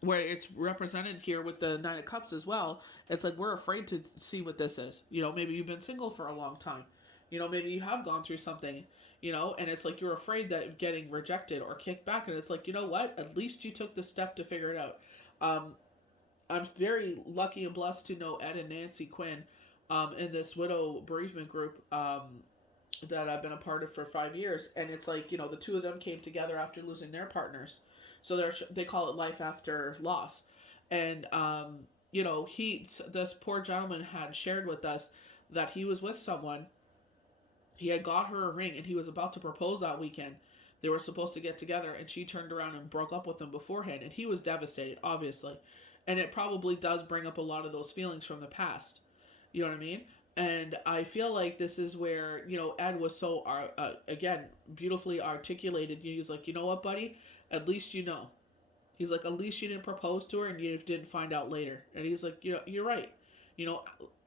where it's represented here with the Nine of Cups as well. It's like we're afraid to see what this is. You know, maybe you've been single for a long time. You know, maybe you have gone through something, you know, and it's like you're afraid that getting rejected or kicked back. And it's like, you know what? At least you took the step to figure it out. I'm very lucky and blessed to know Ed and Nancy Quinn in this widow bereavement group that I've been a part of for 5 years. And it's like, you know, the two of them came together after losing their partners. So they call it life after loss. And, you know, this poor gentleman had shared with us that he was with someone. He had got her a ring and he was about to propose that weekend. They were supposed to get together, and she turned around and broke up with him beforehand, and he was devastated, obviously. And it probably does bring up a lot of those feelings from the past. You know what I mean? And I feel like this is where, Ed was so, again, beautifully articulated. He was like, you know what, buddy? At least you know. He's like, at least you didn't propose to her and you didn't find out later. And he's like, you're right.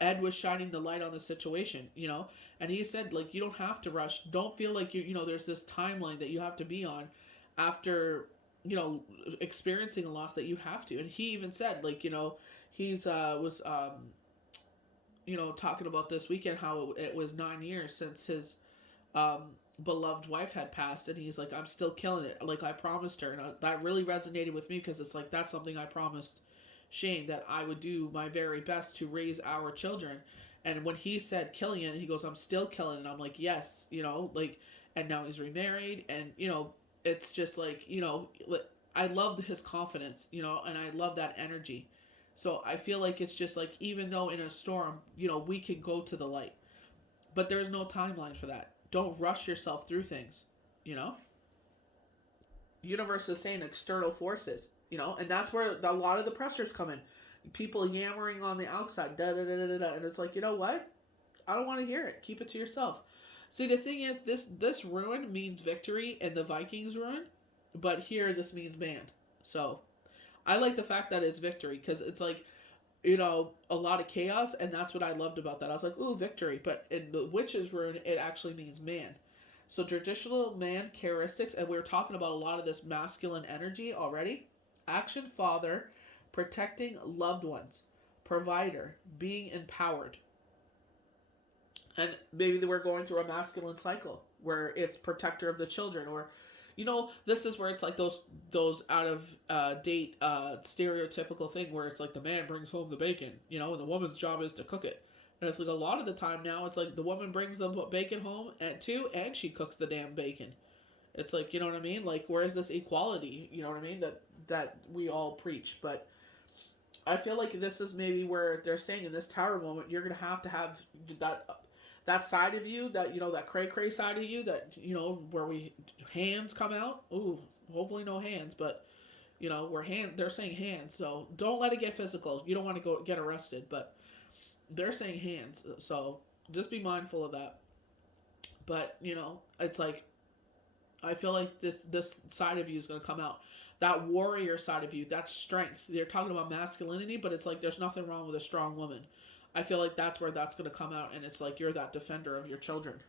Ed was shining the light on the situation, and he said, like, you don't have to rush. Don't feel like there's this timeline that you have to be on after, experiencing a loss that you have to. And he even said, like, he's, was, talking about this weekend how it was 9 years since his, beloved wife had passed, and he's like, I'm still killing it like I promised her. And that really resonated with me, because it's like, that's something I promised Shane, that I would do my very best to raise our children. And when he said killing it, he goes, I'm still killing it. And I'm like, yes, like, and now he's remarried, and it's just like, I love his confidence, and I love that energy. So I feel like it's just like, even though in a storm, we can go to the light, but there's no timeline for that. Don't rush yourself through things, Universe is saying external forces, and that's where a lot of the pressures come in. People yammering on the outside, da da da da da, and it's like, you know what? I don't want to hear it. Keep it to yourself. See, the thing is, this rune means victory in the Vikings rune, but here this means man. So I like the fact that it's victory, because it's like, a lot of chaos, and that's what I loved about that. I was like, ooh, victory. But in the witch's rune, it actually means man. So traditional man characteristics, and we were talking about a lot of this masculine energy already. Action father, protecting loved ones, provider, being empowered. And maybe we're going through a masculine cycle where it's protector of the children, or this is where it's like those out of date stereotypical thing where it's like the man brings home the bacon, and the woman's job is to cook it. And it's like a lot of the time now it's like the woman brings the bacon home too, and she cooks the damn bacon. It's like, you know what I mean? Like, where is this equality? You know what I mean? That we all preach. But I feel like this is maybe where they're saying in this tower moment, you're gonna have that side of you, that that cray side of you, that where hands come out. Ooh, hopefully no hands, but they're saying hands, so don't let it get physical. You don't want to go get arrested, but they're saying hands, so just be mindful of that. But it's like, I feel like this side of you is going to come out, that warrior side of you, that strength. They're talking about masculinity, but it's like there's nothing wrong with a strong woman. I feel like that's where that's going to come out, and it's like you're that defender of your children.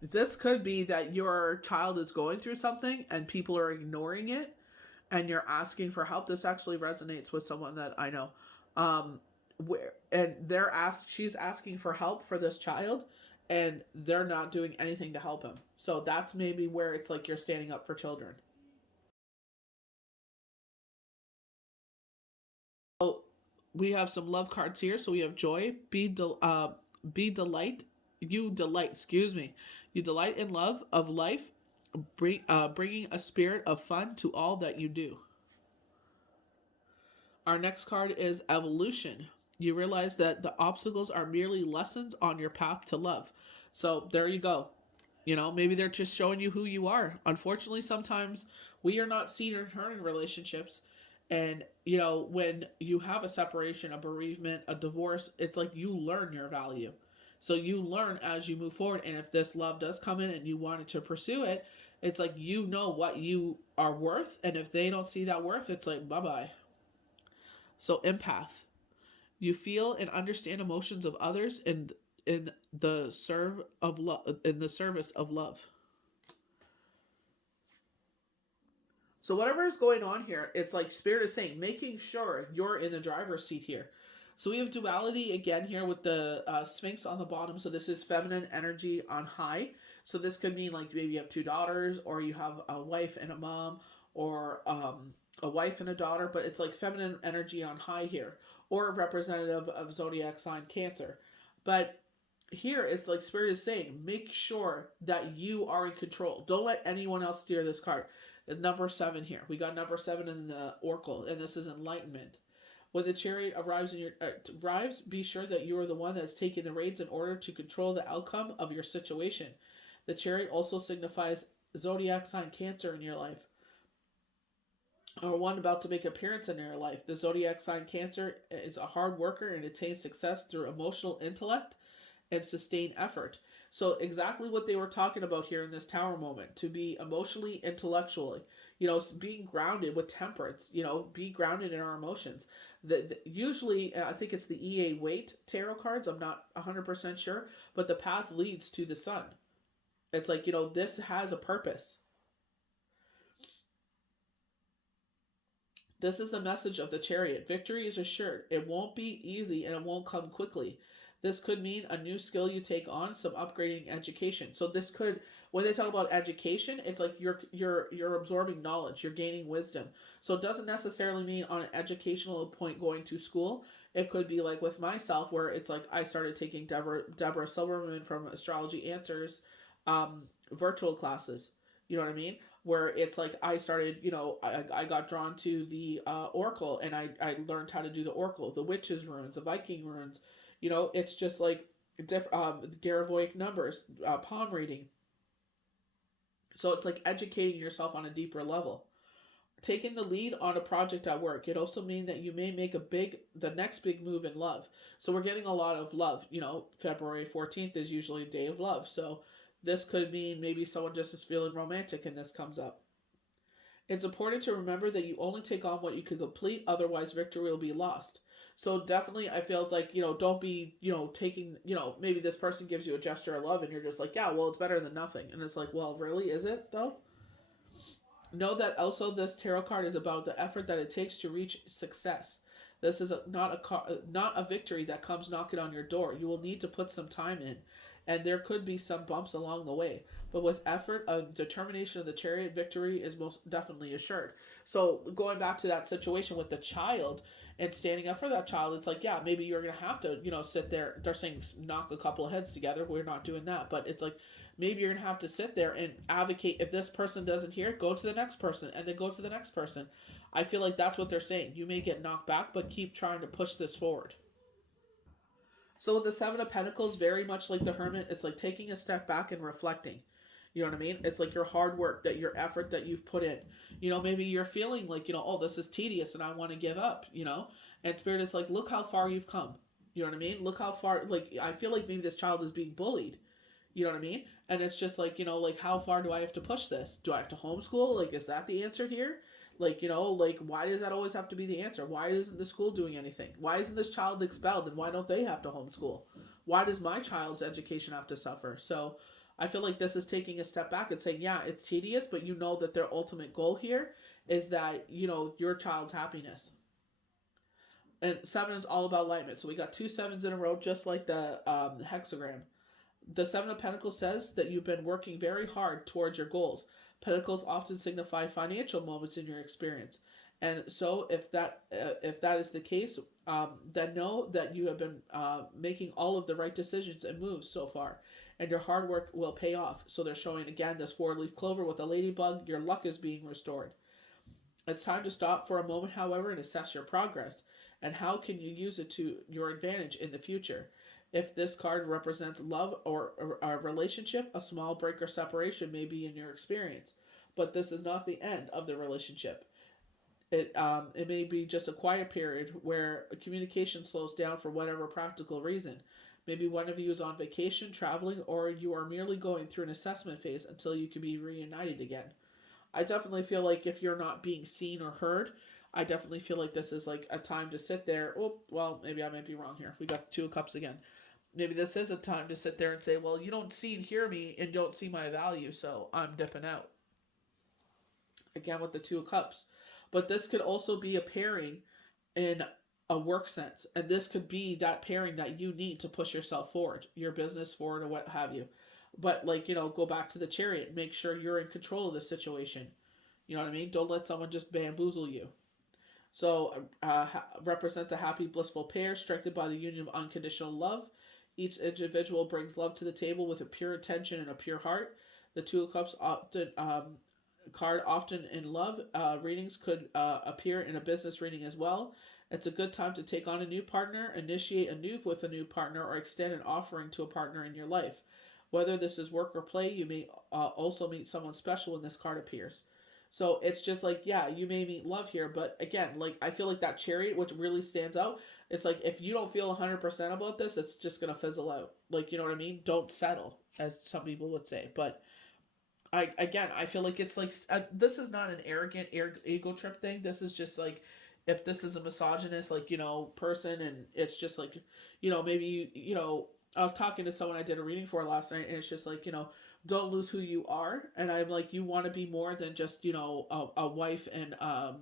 This could be that your child is going through something and people are ignoring it, and you're asking for help. This actually resonates with someone that I know. She's asking for help for this child, and they're not doing anything to help him. So that's maybe where it's like you're standing up for children. So we have some love cards here. So we have joy, be delight, you delight. Excuse me, you delight in love of life, bringing a spirit of fun to all that you do. Our next card is evolution. You realize that the obstacles are merely lessons on your path to love. So there you go. Maybe they're just showing you who you are. Unfortunately, sometimes we are not seen or heard in relationships. And, when you have a separation, a bereavement, a divorce, it's like you learn your value. So you learn as you move forward. And if this love does come in and you wanted to pursue it, it's like you know what you are worth. And if they don't see that worth, it's like, bye-bye. So empath. You feel and understand emotions of others in the service of love. So whatever is going on here, it's like Spirit is saying, making sure you're in the driver's seat here. So we have duality again here with the Sphinx on the bottom. So this is feminine energy on high. So this could mean like maybe you have two daughters, or you have a wife and a mom, or a wife and a daughter, but it's like feminine energy on high here, or a representative of zodiac sign Cancer. But here it's like Spirit is saying, make sure that you are in control. Don't let anyone else steer this card. Number 7 here. We got number 7 in the Oracle, and this is enlightenment. When the chariot arrives, be sure that you are the one that's taking the reins in order to control the outcome of your situation. The Chariot also signifies zodiac sign Cancer in your life, or one about to make an appearance in your life. The zodiac sign Cancer is a hard worker and attains success through emotional intellect and sustained effort. So exactly what they were talking about here in this tower moment, to be emotionally, intellectually, being grounded with temperance, be grounded in our emotions. Usually, I think it's the EA Weight tarot cards. I'm not 100% sure, but the path leads to the sun. It's like, this has a purpose. This is the message of the Chariot. Victory is assured. It won't be easy and it won't come quickly. This could mean a new skill you take on, some upgrading education. So this could, when they talk about education, it's like you're absorbing knowledge, you're gaining wisdom. So it doesn't necessarily mean on an educational point going to school. It could be like with myself, where it's like I started taking Deborah Silverman from Astrology Answers virtual classes. You know what I mean? Where it's like I started, I got drawn to the Oracle, and I learned how to do the Oracle, the Witches' runes, the Viking runes. It's just like Garavoic numbers, palm reading. So it's like educating yourself on a deeper level. Taking the lead on a project at work. It also means that you may make the next big move in love. So we're getting a lot of love. February 14th is usually a day of love. So this could mean maybe someone just is feeling romantic and this comes up. It's important to remember that you only take on what you can complete, otherwise victory will be lost. So definitely I feel it's like, don't be, taking, maybe this person gives you a gesture of love and you're just like, yeah, well, it's better than nothing. And it's like, well, really, is it though? Know that also this tarot card is about the effort that it takes to reach success. This is not a victory that comes knocking on your door. You will need to put some time in, and there could be some bumps along the way. But with effort and determination of the Chariot, victory is most definitely assured. So going back to that situation with the child and standing up for that child, it's like, yeah, maybe you're going to have to, sit there. They're saying knock a couple of heads together. We're not doing that. But it's like, maybe you're going to have to sit there and advocate. If this person doesn't hear it, go to the next person and then go to the next person. I feel like that's what they're saying. You may get knocked back, but keep trying to push this forward. So with the Seven of Pentacles, very much like the Hermit, it's like taking a step back and reflecting. You know what I mean? It's like your hard work, that your effort that you've put in. Maybe you're feeling like, oh, this is tedious and I want to give up, And Spirit is like, look how far you've come. You know what I mean? Look how far, like, I feel like maybe this child is being bullied. You know what I mean? And it's just like, like, how far do I have to push this? Do I have to homeschool? Like, is that the answer here? Like, why does that always have to be the answer? Why isn't the school doing anything? Why isn't this child expelled? And why don't they have to homeschool? Why does my child's education have to suffer? So I feel like this is taking a step back and saying, yeah, it's tedious, but that their ultimate goal here is that, your child's happiness. And 7 is all about alignment. So we got 2 7s in a row, just like the hexagram. The Seven of Pentacles says that you've been working very hard towards your goals. Pentacles often signify financial moments in your experience. And so if that is the case, then know that you have been making all of the right decisions and moves so far. And your hard work will pay off. So they're showing, again, this 4-leaf clover with a ladybug. Your luck is being restored. It's time to stop for a moment, however, and assess your progress. And how can you use it to your advantage in the future? If this card represents love or a relationship, a small break or separation may be in your experience. But this is not the end of the relationship. It may be just a quiet period where communication slows down for whatever practical reason. Maybe one of you is on vacation, traveling, or you are merely going through an assessment phase until you can be reunited again. I definitely feel like if you're not being seen or heard, I definitely feel like this is like a time to sit there. Oh, well, maybe I might be wrong here. We got the 2 of Cups again. Maybe this is a time to sit there and say, well, you don't see and hear me and don't see my value, so I'm dipping out. Again, with the 2 of Cups. But this could also be a pairing in a work sense. And this could be that pairing that you need to push yourself forward, your business forward, or what have you. But, go back to the Chariot. Make sure you're in control of the situation. You know what I mean? Don't let someone just bamboozle you. So, represents a happy, blissful pair, strengthened by the union of unconditional love. Each individual brings love to the table with a pure intention and a pure heart. The 2 of Cups often in love readings could appear in a business reading as well. It's a good time to take on a new partner, initiate a move with a new partner, or extend an offering to a partner in your life. Whether this is work or play, you may also meet someone special when this card appears. So it's just like, yeah, you may meet love here, but again, like I feel like that Chariot, which really stands out, it's like if you don't feel 100% about this, it's just gonna fizzle out. Like, you know what I mean? Don't settle, as some people would say. But I feel like it's like this is not an arrogant ego trip thing. This is just like if this is a misogynist like person, and it's just like maybe I was talking to someone I did a reading for last night, and it's just like don't lose who you are, and I'm like you want to be more than just a wife and a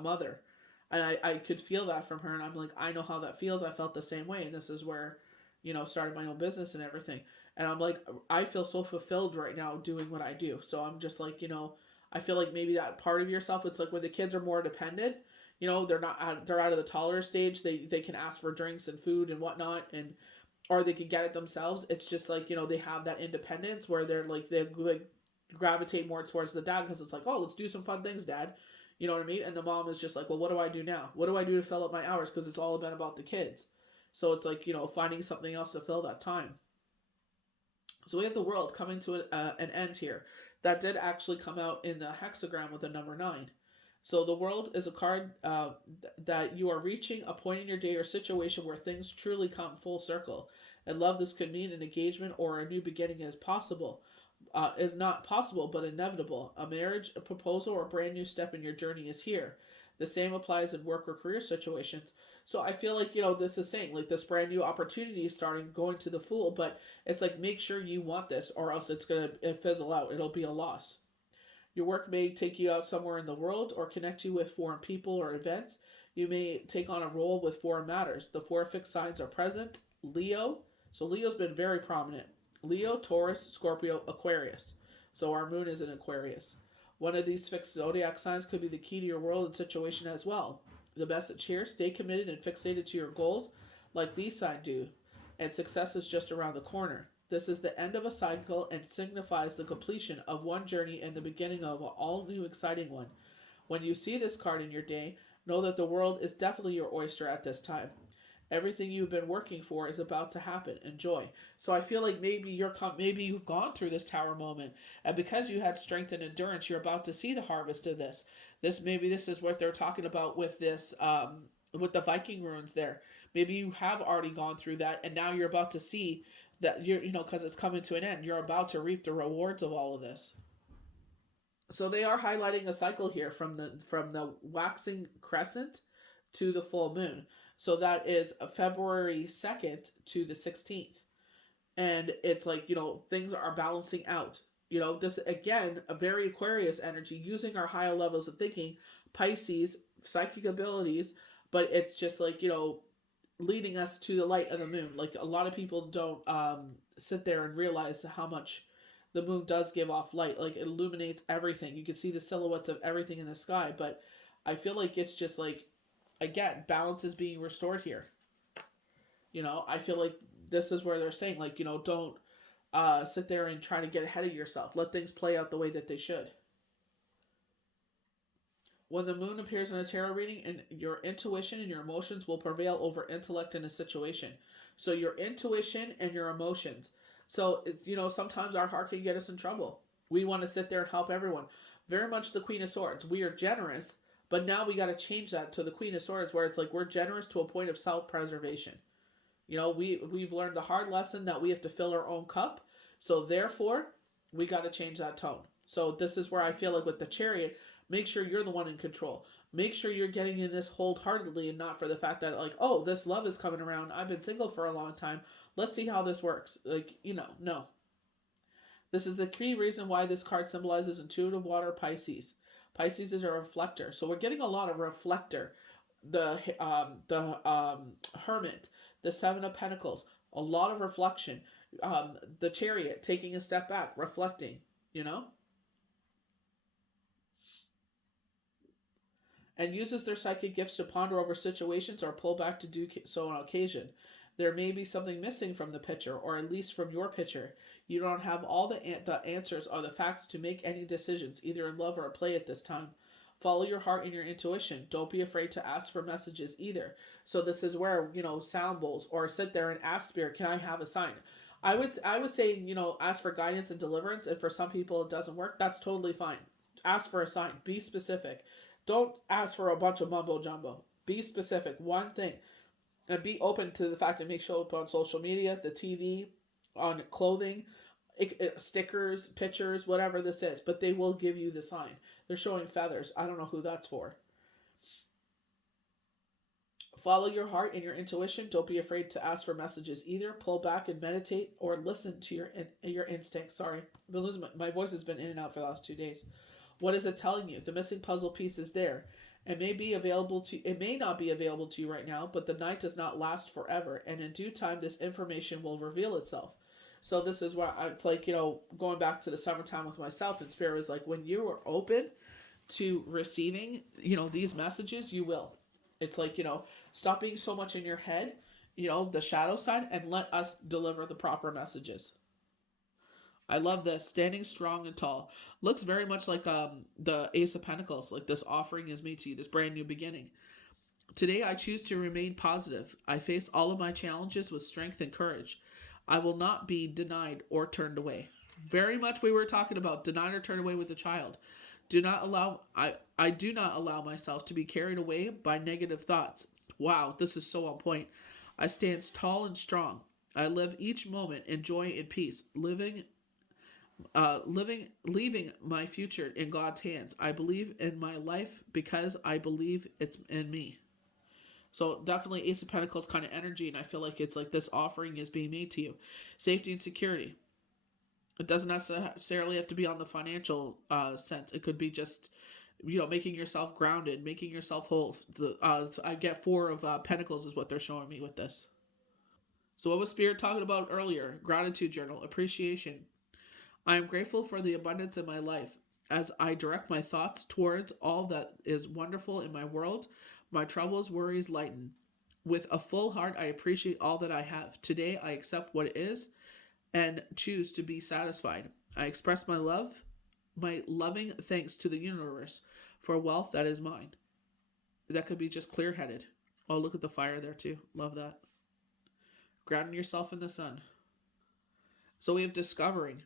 mother, and I could feel that from her, and I'm like I know how that feels. I felt the same way, and this is where starting my own business and everything. And I'm like, I feel so fulfilled right now doing what I do. So I'm just like, I feel like maybe that part of yourself, it's like when the kids are more dependent, they're out of the toddler stage. They can ask for drinks and food and whatnot, and or they can get it themselves. It's just like, they have that independence where they're like, they like gravitate more towards the dad because it's like, oh, let's do some fun things, dad. You know what I mean? And the mom is just like, well, what do I do now? What do I do to fill up my hours? Because it's all been about the kids. So it's like, finding something else to fill that time. So we have the world coming to an end here. That did actually come out in the hexagram with the number 9. So the world is a card that you are reaching a point in your day or situation where things truly come full circle. And love, this could mean an engagement or a new beginning is possible. Is not possible, but inevitable. A marriage, a proposal, or a brand new step in your journey is here. The same applies in work or career situations. So I feel like, this is saying, like, this brand new opportunity is starting, going to the Fool, but it's like, make sure you want this, or else it's going to fizzle out. It'll be a loss. Your work may take you out somewhere in the world or connect you with foreign people or events. You may take on a role with foreign matters. The 4 fixed signs are present. Leo. So Leo's been very prominent. Leo, Taurus, Scorpio, Aquarius. So our moon is in Aquarius. One of these fixed zodiac signs could be the key to your world and situation as well. The message here, stay committed and fixated to your goals like these signs do, and success is just around the corner. This is the end of a cycle and signifies the completion of one journey and the beginning of an all-new exciting one. When you see this card in your day, know that the world is definitely your oyster at this time. Everything you've been working for is about to happen. Enjoy. So I feel like maybe you've gone through this tower moment, and because you had strength and endurance, you're about to see the harvest of this. This is what they're talking about with this with the Viking runes there. Maybe you have already gone through that, and now you're about to see that because it's coming to an end. You're about to reap the rewards of all of this. So they are highlighting a cycle here from the waxing crescent to the full moon. So that is February 2nd to the 16th. And it's like, things are balancing out. This again, a very Aquarius energy, using our higher levels of thinking, Pisces, psychic abilities, but it's just like, leading us to the light of the moon. Like a lot of people don't sit there and realize how much the moon does give off light. Like it illuminates everything. You can see the silhouettes of everything in the sky, but I feel like it's just like, again, balance is being restored here. I feel like this is where they're saying, like, don't sit there and try to get ahead of yourself. Let things play out the way that they should. When the moon appears in a tarot reading, and your intuition and your emotions will prevail over intellect in a situation. So your intuition and your emotions. So, sometimes our heart can get us in trouble. We want to sit there and help everyone. Very much the Queen of Swords. We are generous, but now we got to change that to the Queen of Swords, where it's like we're generous to a point of self-preservation. We've learned the hard lesson that we have to fill our own cup. So therefore, we got to change that tone. So this is where I feel like with the Chariot, make sure you're the one in control. Make sure you're getting in this wholeheartedly, and not for the fact that, like, oh, this love is coming around. I've been single for a long time. Let's see how this works. Like, no. This is the key reason why this card symbolizes intuitive water Pisces. Pisces is a reflector. So we're getting a lot of reflector. The Hermit, the 7 of Pentacles, a lot of reflection. The Chariot, taking a step back, reflecting, and uses their psychic gifts to ponder over situations or pull back to do so on occasion. There may be something missing from the picture, or at least from your picture. You don't have all the answers or the facts to make any decisions, either in love or play at this time. Follow your heart and your intuition. Don't be afraid to ask for messages either. So this is where, sound bowls, or sit there and ask Spirit, can I have a sign? I was saying, ask for guidance and deliverance, and for some people it doesn't work. That's totally fine. Ask for a sign. Be specific. Don't ask for a bunch of mumbo jumbo. Be specific. One thing. And be open to the fact it may show up on social media, the TV, on clothing, stickers, pictures, whatever this is. But they will give you the sign. They're showing feathers. I don't know who that's for. Follow your heart and your intuition. Don't be afraid to ask for messages either. Pull back and meditate or listen to your instincts. Sorry, I've been losing my voice has been in and out for the last 2 days. What is it telling you? The missing puzzle piece is there. It may be available to it may not be available to you right now, but the night does not last forever, and in due time this information will reveal itself. So this is why it's like, going back to the summertime with myself, and Spirit was like, when you are open to receiving, these messages, you will. It's like, stop being so much in your head, the shadow side, and let us deliver the proper messages. I love this. Standing strong and tall. Looks very much like the Ace of Pentacles. Like, this offering is made to you, this brand new beginning. Today I choose to remain positive. I face all of my challenges with strength and courage. I will not be denied or turned away. Very much we were talking about denied or turned away with the child. I do not allow myself to be carried away by negative thoughts. Wow, this is so on point. I stand tall and strong. I live each moment in joy and peace, leaving my future in God's hands. I believe in my life because I believe it's in me. So definitely Ace of Pentacles kind of energy, and I feel like it's like this offering is being made to you. Safety and security. It doesn't necessarily have to be on the financial sense. It could be just, making yourself grounded, making yourself whole. I get 4 of Pentacles is what they're showing me with this. So what was Spirit talking about earlier? Gratitude journal, appreciation. I am grateful for the abundance in my life. As I direct my thoughts towards all that is wonderful in my world, my troubles, worries lighten. With a full heart, I appreciate all that I have. Today, I accept what is and choose to be satisfied. I express my loving thanks to the universe for wealth that is mine. That could be just clear-headed. Oh, look at the fire there too. Love that. Grounding yourself in the sun. So we have discovering.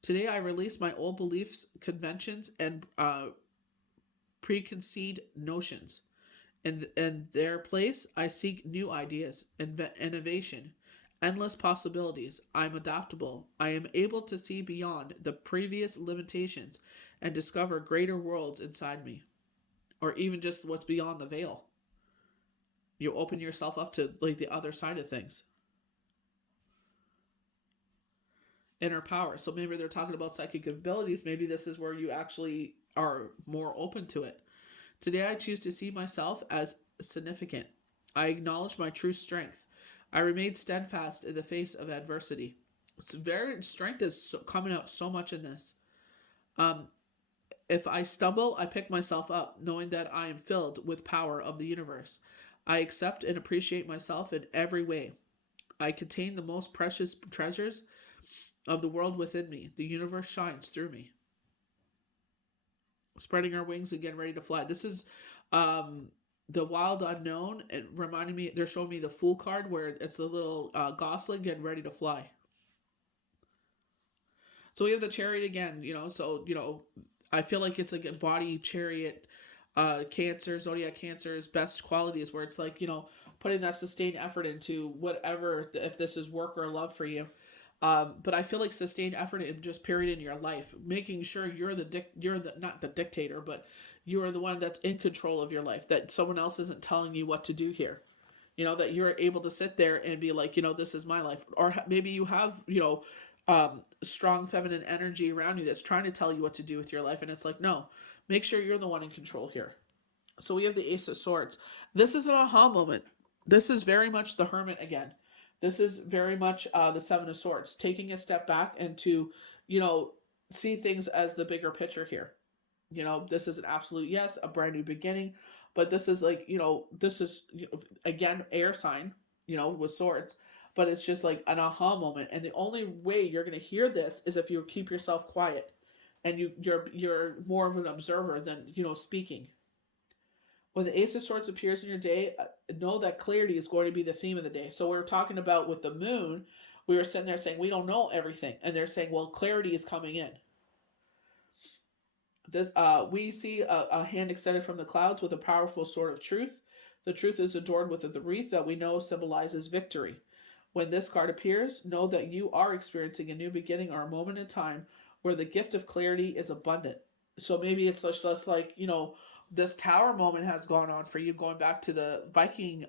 Today I release my old beliefs, conventions, and preconceived notions. In their place, I seek new ideas, innovation, endless possibilities. I'm adaptable. I am able to see beyond the previous limitations and discover greater worlds inside me, or even just what's beyond the veil. You open yourself up to like the other side of things. Inner power. So maybe they're talking about psychic abilities. Maybe this is where you actually are more open to it. Today I choose to see myself as significant. I acknowledge my true strength. I remain steadfast in the face of adversity. Strength is coming out so much in this. If I stumble, I pick myself up, knowing that I am filled with power of the universe. I accept and appreciate myself in every way. I contain the most precious treasures of the world within me. The universe shines through me. Spreading our wings and getting ready to fly. This is the wild unknown. It reminded me, they're showing me the Fool card where it's the little gosling getting ready to fly. So we have the Chariot again, so, I feel like it's like a body chariot, Cancer, zodiac Cancer's best quality is where it's like, putting that sustained effort into whatever, if this is work or love for you. But I feel like sustained effort in just period in your life, making sure you're not the dictator, but you are the one that's in control of your life, that someone else isn't telling you what to do here. That you're able to sit there and be like, this is my life. Or maybe you have, strong feminine energy around you that's trying to tell you what to do with your life. And it's like, no, make sure you're the one in control here. So we have the Ace of Swords. This is an aha moment. This is very much the Hermit again. This is very much the Seven of Swords, taking a step back and to, see things as the bigger picture here. This is an absolute yes, a brand new beginning, but this is like, this is, again, air sign, with swords, but it's just like an aha moment. And the only way you're going to hear this is if you keep yourself quiet and you're more of an observer than, speaking. When the Ace of Swords appears in your day, know that clarity is going to be the theme of the day. So we're talking about with the moon, We were sitting there saying we don't know everything, and they're saying, well, clarity is coming in. This we see a hand extended from the clouds with a powerful sword of truth. The truth is adorned with the wreath that we know symbolizes victory. When this card appears, know that you are experiencing a new beginning or a moment in time where the gift of clarity is abundant. So maybe it's just like, this tower moment has gone on for you, going back to the Viking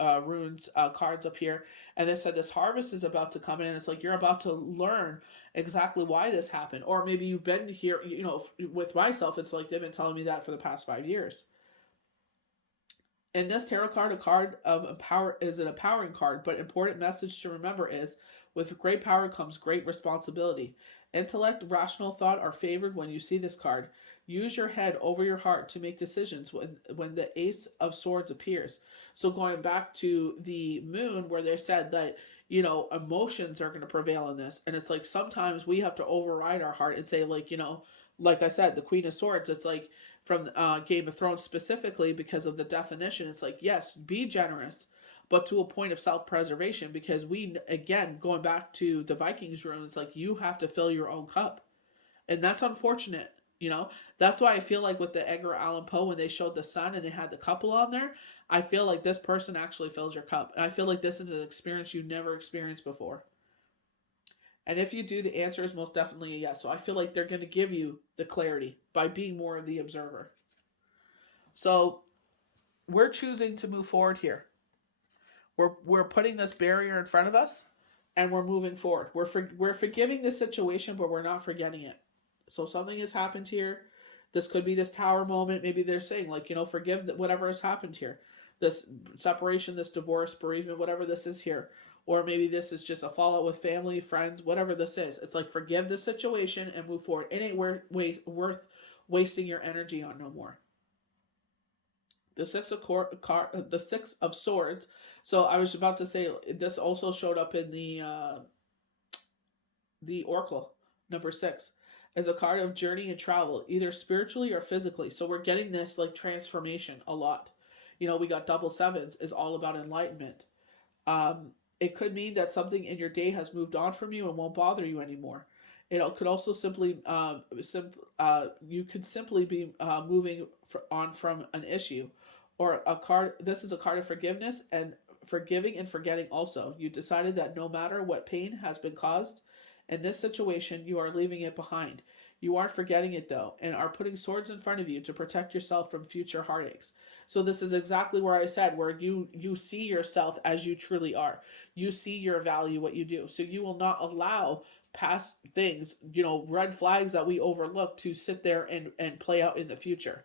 runes cards up here. And they said this harvest is about to come in, and it's like you're about to learn exactly why this happened. Or maybe you've been here, with myself, it's like they've been telling me that for the past 5 years. In this tarot card, a card of empower is an empowering card, but important message to remember is with great power comes great responsibility. Intellect, rational thought are favored when you see this card. Use your head over your heart to make decisions when the Ace of Swords appears. So going back to the moon where they said that, emotions are going to prevail in this. And it's like sometimes we have to override our heart and say, like, like I said, the Queen of Swords, it's like from Game of Thrones specifically because of the definition. It's like, yes, be generous, but to a point of self-preservation, because we, again, going back to the Vikings rune, it's like you have to fill your own cup. And that's unfortunate. That's why I feel like with the Edgar Allan Poe, when they showed the sun and they had the couple on there, I feel like this person actually fills your cup. And I feel like this is an experience you never experienced before. And if you do, the answer is most definitely a yes. So I feel like they're going to give you the clarity by being more of the observer. So we're choosing to move forward here. We're putting this barrier in front of us, and we're moving forward. We're forgiving the situation, but we're not forgetting it. So something has happened here. This could be this tower moment. Maybe they're saying, like, forgive whatever has happened here. This separation, this divorce, bereavement, whatever this is here. Or maybe this is just a fallout with family, friends, whatever this is. It's like forgive the situation and move forward. It ain't worth wasting your energy on no more. The Six of Swords. So I was about to say this also showed up in the Oracle number 6 as a card of journey and travel, either spiritually or physically. So we're getting this like transformation a lot. We got double sevens is all about enlightenment. It could mean that something in your day has moved on from you and won't bother you anymore. It could also simply, you could simply be moving on from an issue, or a card. This is a card of forgiveness and forgiving and forgetting. Also, you decided that no matter what pain has been caused in this situation, you are leaving it behind. You aren't forgetting it though, and are putting swords in front of you to protect yourself from future heartaches. So this is exactly where I said where you see yourself as you truly are. You see your value, what you do. So you will not allow past things, red flags that we overlook to sit there and play out in the future.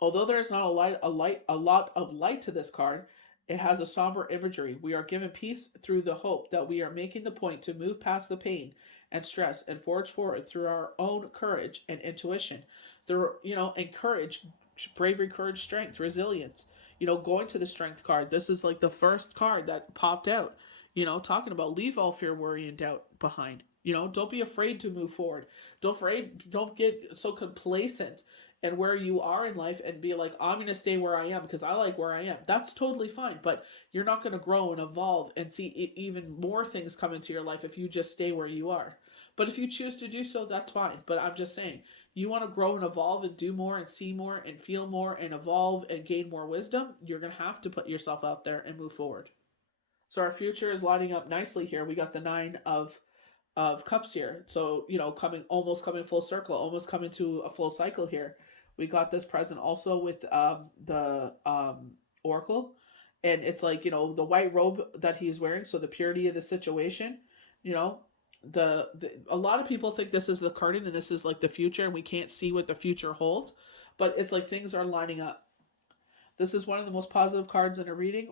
Although there is not a lot of light to this card, it has a somber imagery. We are given peace through the hope that we are making the point to move past the pain and stress and forge forward through our own courage and intuition. Through, and courage, bravery, courage, strength, resilience. Going to the strength card. This is like the first card that popped out. Talking about leave all fear, worry, and doubt behind. Don't be afraid to move forward. Don't get so complacent and where you are in life and be like, I'm going to stay where I am because I like where I am. That's totally fine, but you're not going to grow and evolve and see even more things come into your life if you just stay where you are. But if you choose to do so, that's fine. But I'm just saying, you want to grow and evolve and do more and see more and feel more and evolve and gain more wisdom, you're going to have to put yourself out there and move forward. So our future is lining up nicely here. We got the 9 of cups here. So, almost coming full circle, almost coming to a full cycle here. We got this present also with the Oracle. And it's like, the white robe that he's wearing. So the purity of the situation, a lot of people think this is the curtain and this is like the future and we can't see what the future holds. But it's like things are lining up. This is one of the most positive cards in a reading.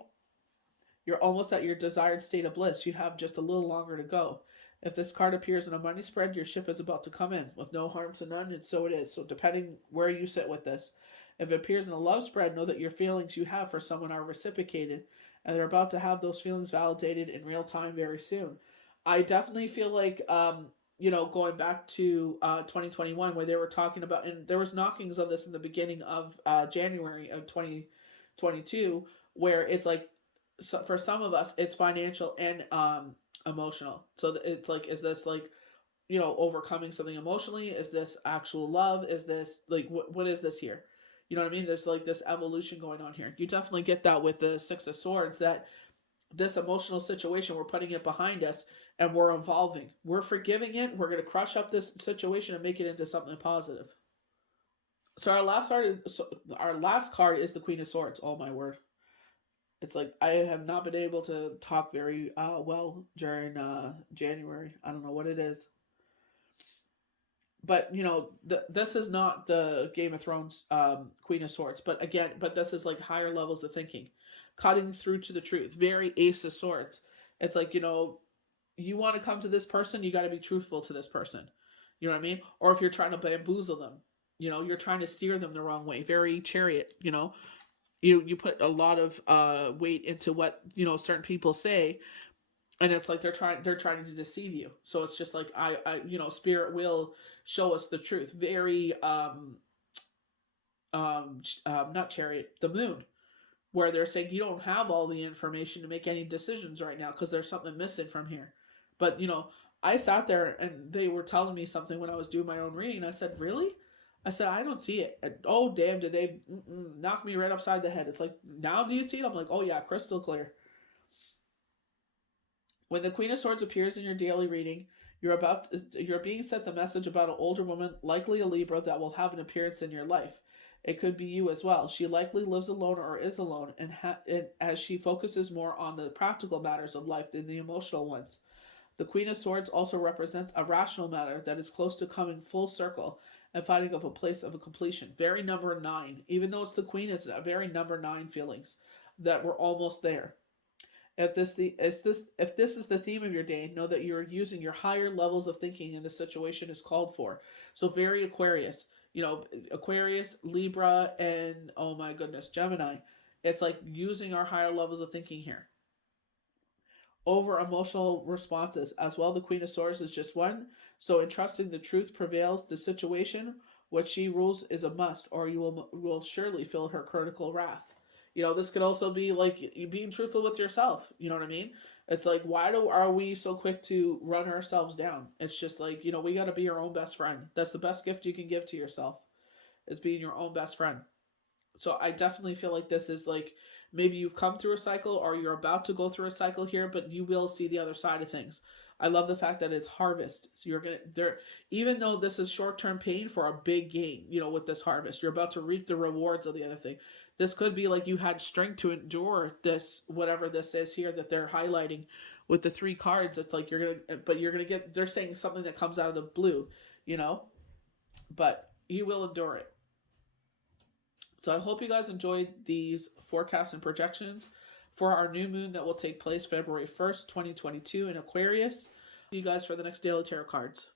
You're almost at your desired state of bliss. You have just a little longer to go. If this card appears in a money spread, your ship is about to come in with no harm to none, and so it is. So depending where you sit with this. If it appears in a love spread, know that your feelings you have for someone are reciprocated, and they're about to have those feelings validated in real time very soon. I definitely feel like, going back to 2021, where they were talking about, and there was knockings of this in the beginning of January of 2022, where it's like, so for some of us, it's financial and emotional. So it's like, is this like, you know, overcoming something emotionally? Is this actual love? Is this like, what is this here? You know what I mean? There's like this evolution going on here. You definitely get that with the Six of Swords, that this emotional situation, we're putting it behind us and we're evolving. We're forgiving it. We're going to crush up this situation and make it into something positive. So our last card is the Queen of Swords. Oh my word. It's like I have not been able to talk very well during January. I don't know what it is. But you know, this is not the Game of Thrones Queen of Swords, but again, but this is like higher levels of thinking, cutting through to the truth. Very Ace of Swords. It's like, you know, you want to come to this person, you got to be truthful to this person. You know what I mean? Or if you're trying to bamboozle them, you know, you're trying to steer them the wrong way. Very Chariot. You know, you put a lot of weight into what, you know, certain people say, and it's like they're trying to deceive you. So it's just like, I you know, spirit will show us the truth. Very not Chariot, the Moon, where they're saying you don't have all the information to make any decisions right now because there's something missing from here. But you know, I sat there and they were telling me something when I was doing my own reading. I said, really? I said, I don't see it. And, oh damn, did they knock me right upside the head? It's like, now do you see it? I'm like, oh yeah, crystal clear. When the Queen of Swords appears in your daily reading, you're being sent the message about an older woman, likely a Libra, that will have an appearance in your life. It could be you as well. She likely lives alone or is alone, and as she focuses more on the practical matters of life than the emotional ones. The Queen of Swords also represents a rational matter that is close to coming full circle and finding of a place of a completion. Very number 9. Even though it's the Queen, it's a very number 9 feelings that we're almost there. If this is the theme of your day, know that you're using your higher levels of thinking and the situation is called for. So very Aquarius, you know, Aquarius, Libra, and oh my goodness, Gemini. It's like using our higher levels of thinking here over emotional responses. As well, the Queen of Swords is just one. So entrusting the truth prevails. The situation, what she rules, is a must, or you will surely feel her critical wrath. You know, this could also be like you being truthful with yourself. You know what I mean? It's like, why are we so quick to run ourselves down? It's just like, you know, we got to be our own best friend. That's the best gift you can give to yourself, is being your own best friend. So I definitely feel like this is like, maybe you've come through a cycle or you're about to go through a cycle here, but you will see the other side of things. I love the fact that it's harvest. So you're gonna there, even though this is short term pain for a big gain. You know, with this harvest, you're about to reap the rewards of the other thing. This could be like you had strength to endure this, whatever this is here that they're highlighting with the 3 cards. It's like you're gonna get. They're saying something that comes out of the blue, you know, but you will endure it. So I hope you guys enjoyed these forecasts and projections for our new moon that will take place February 1st, 2022 in Aquarius. See you guys for the next daily tarot cards.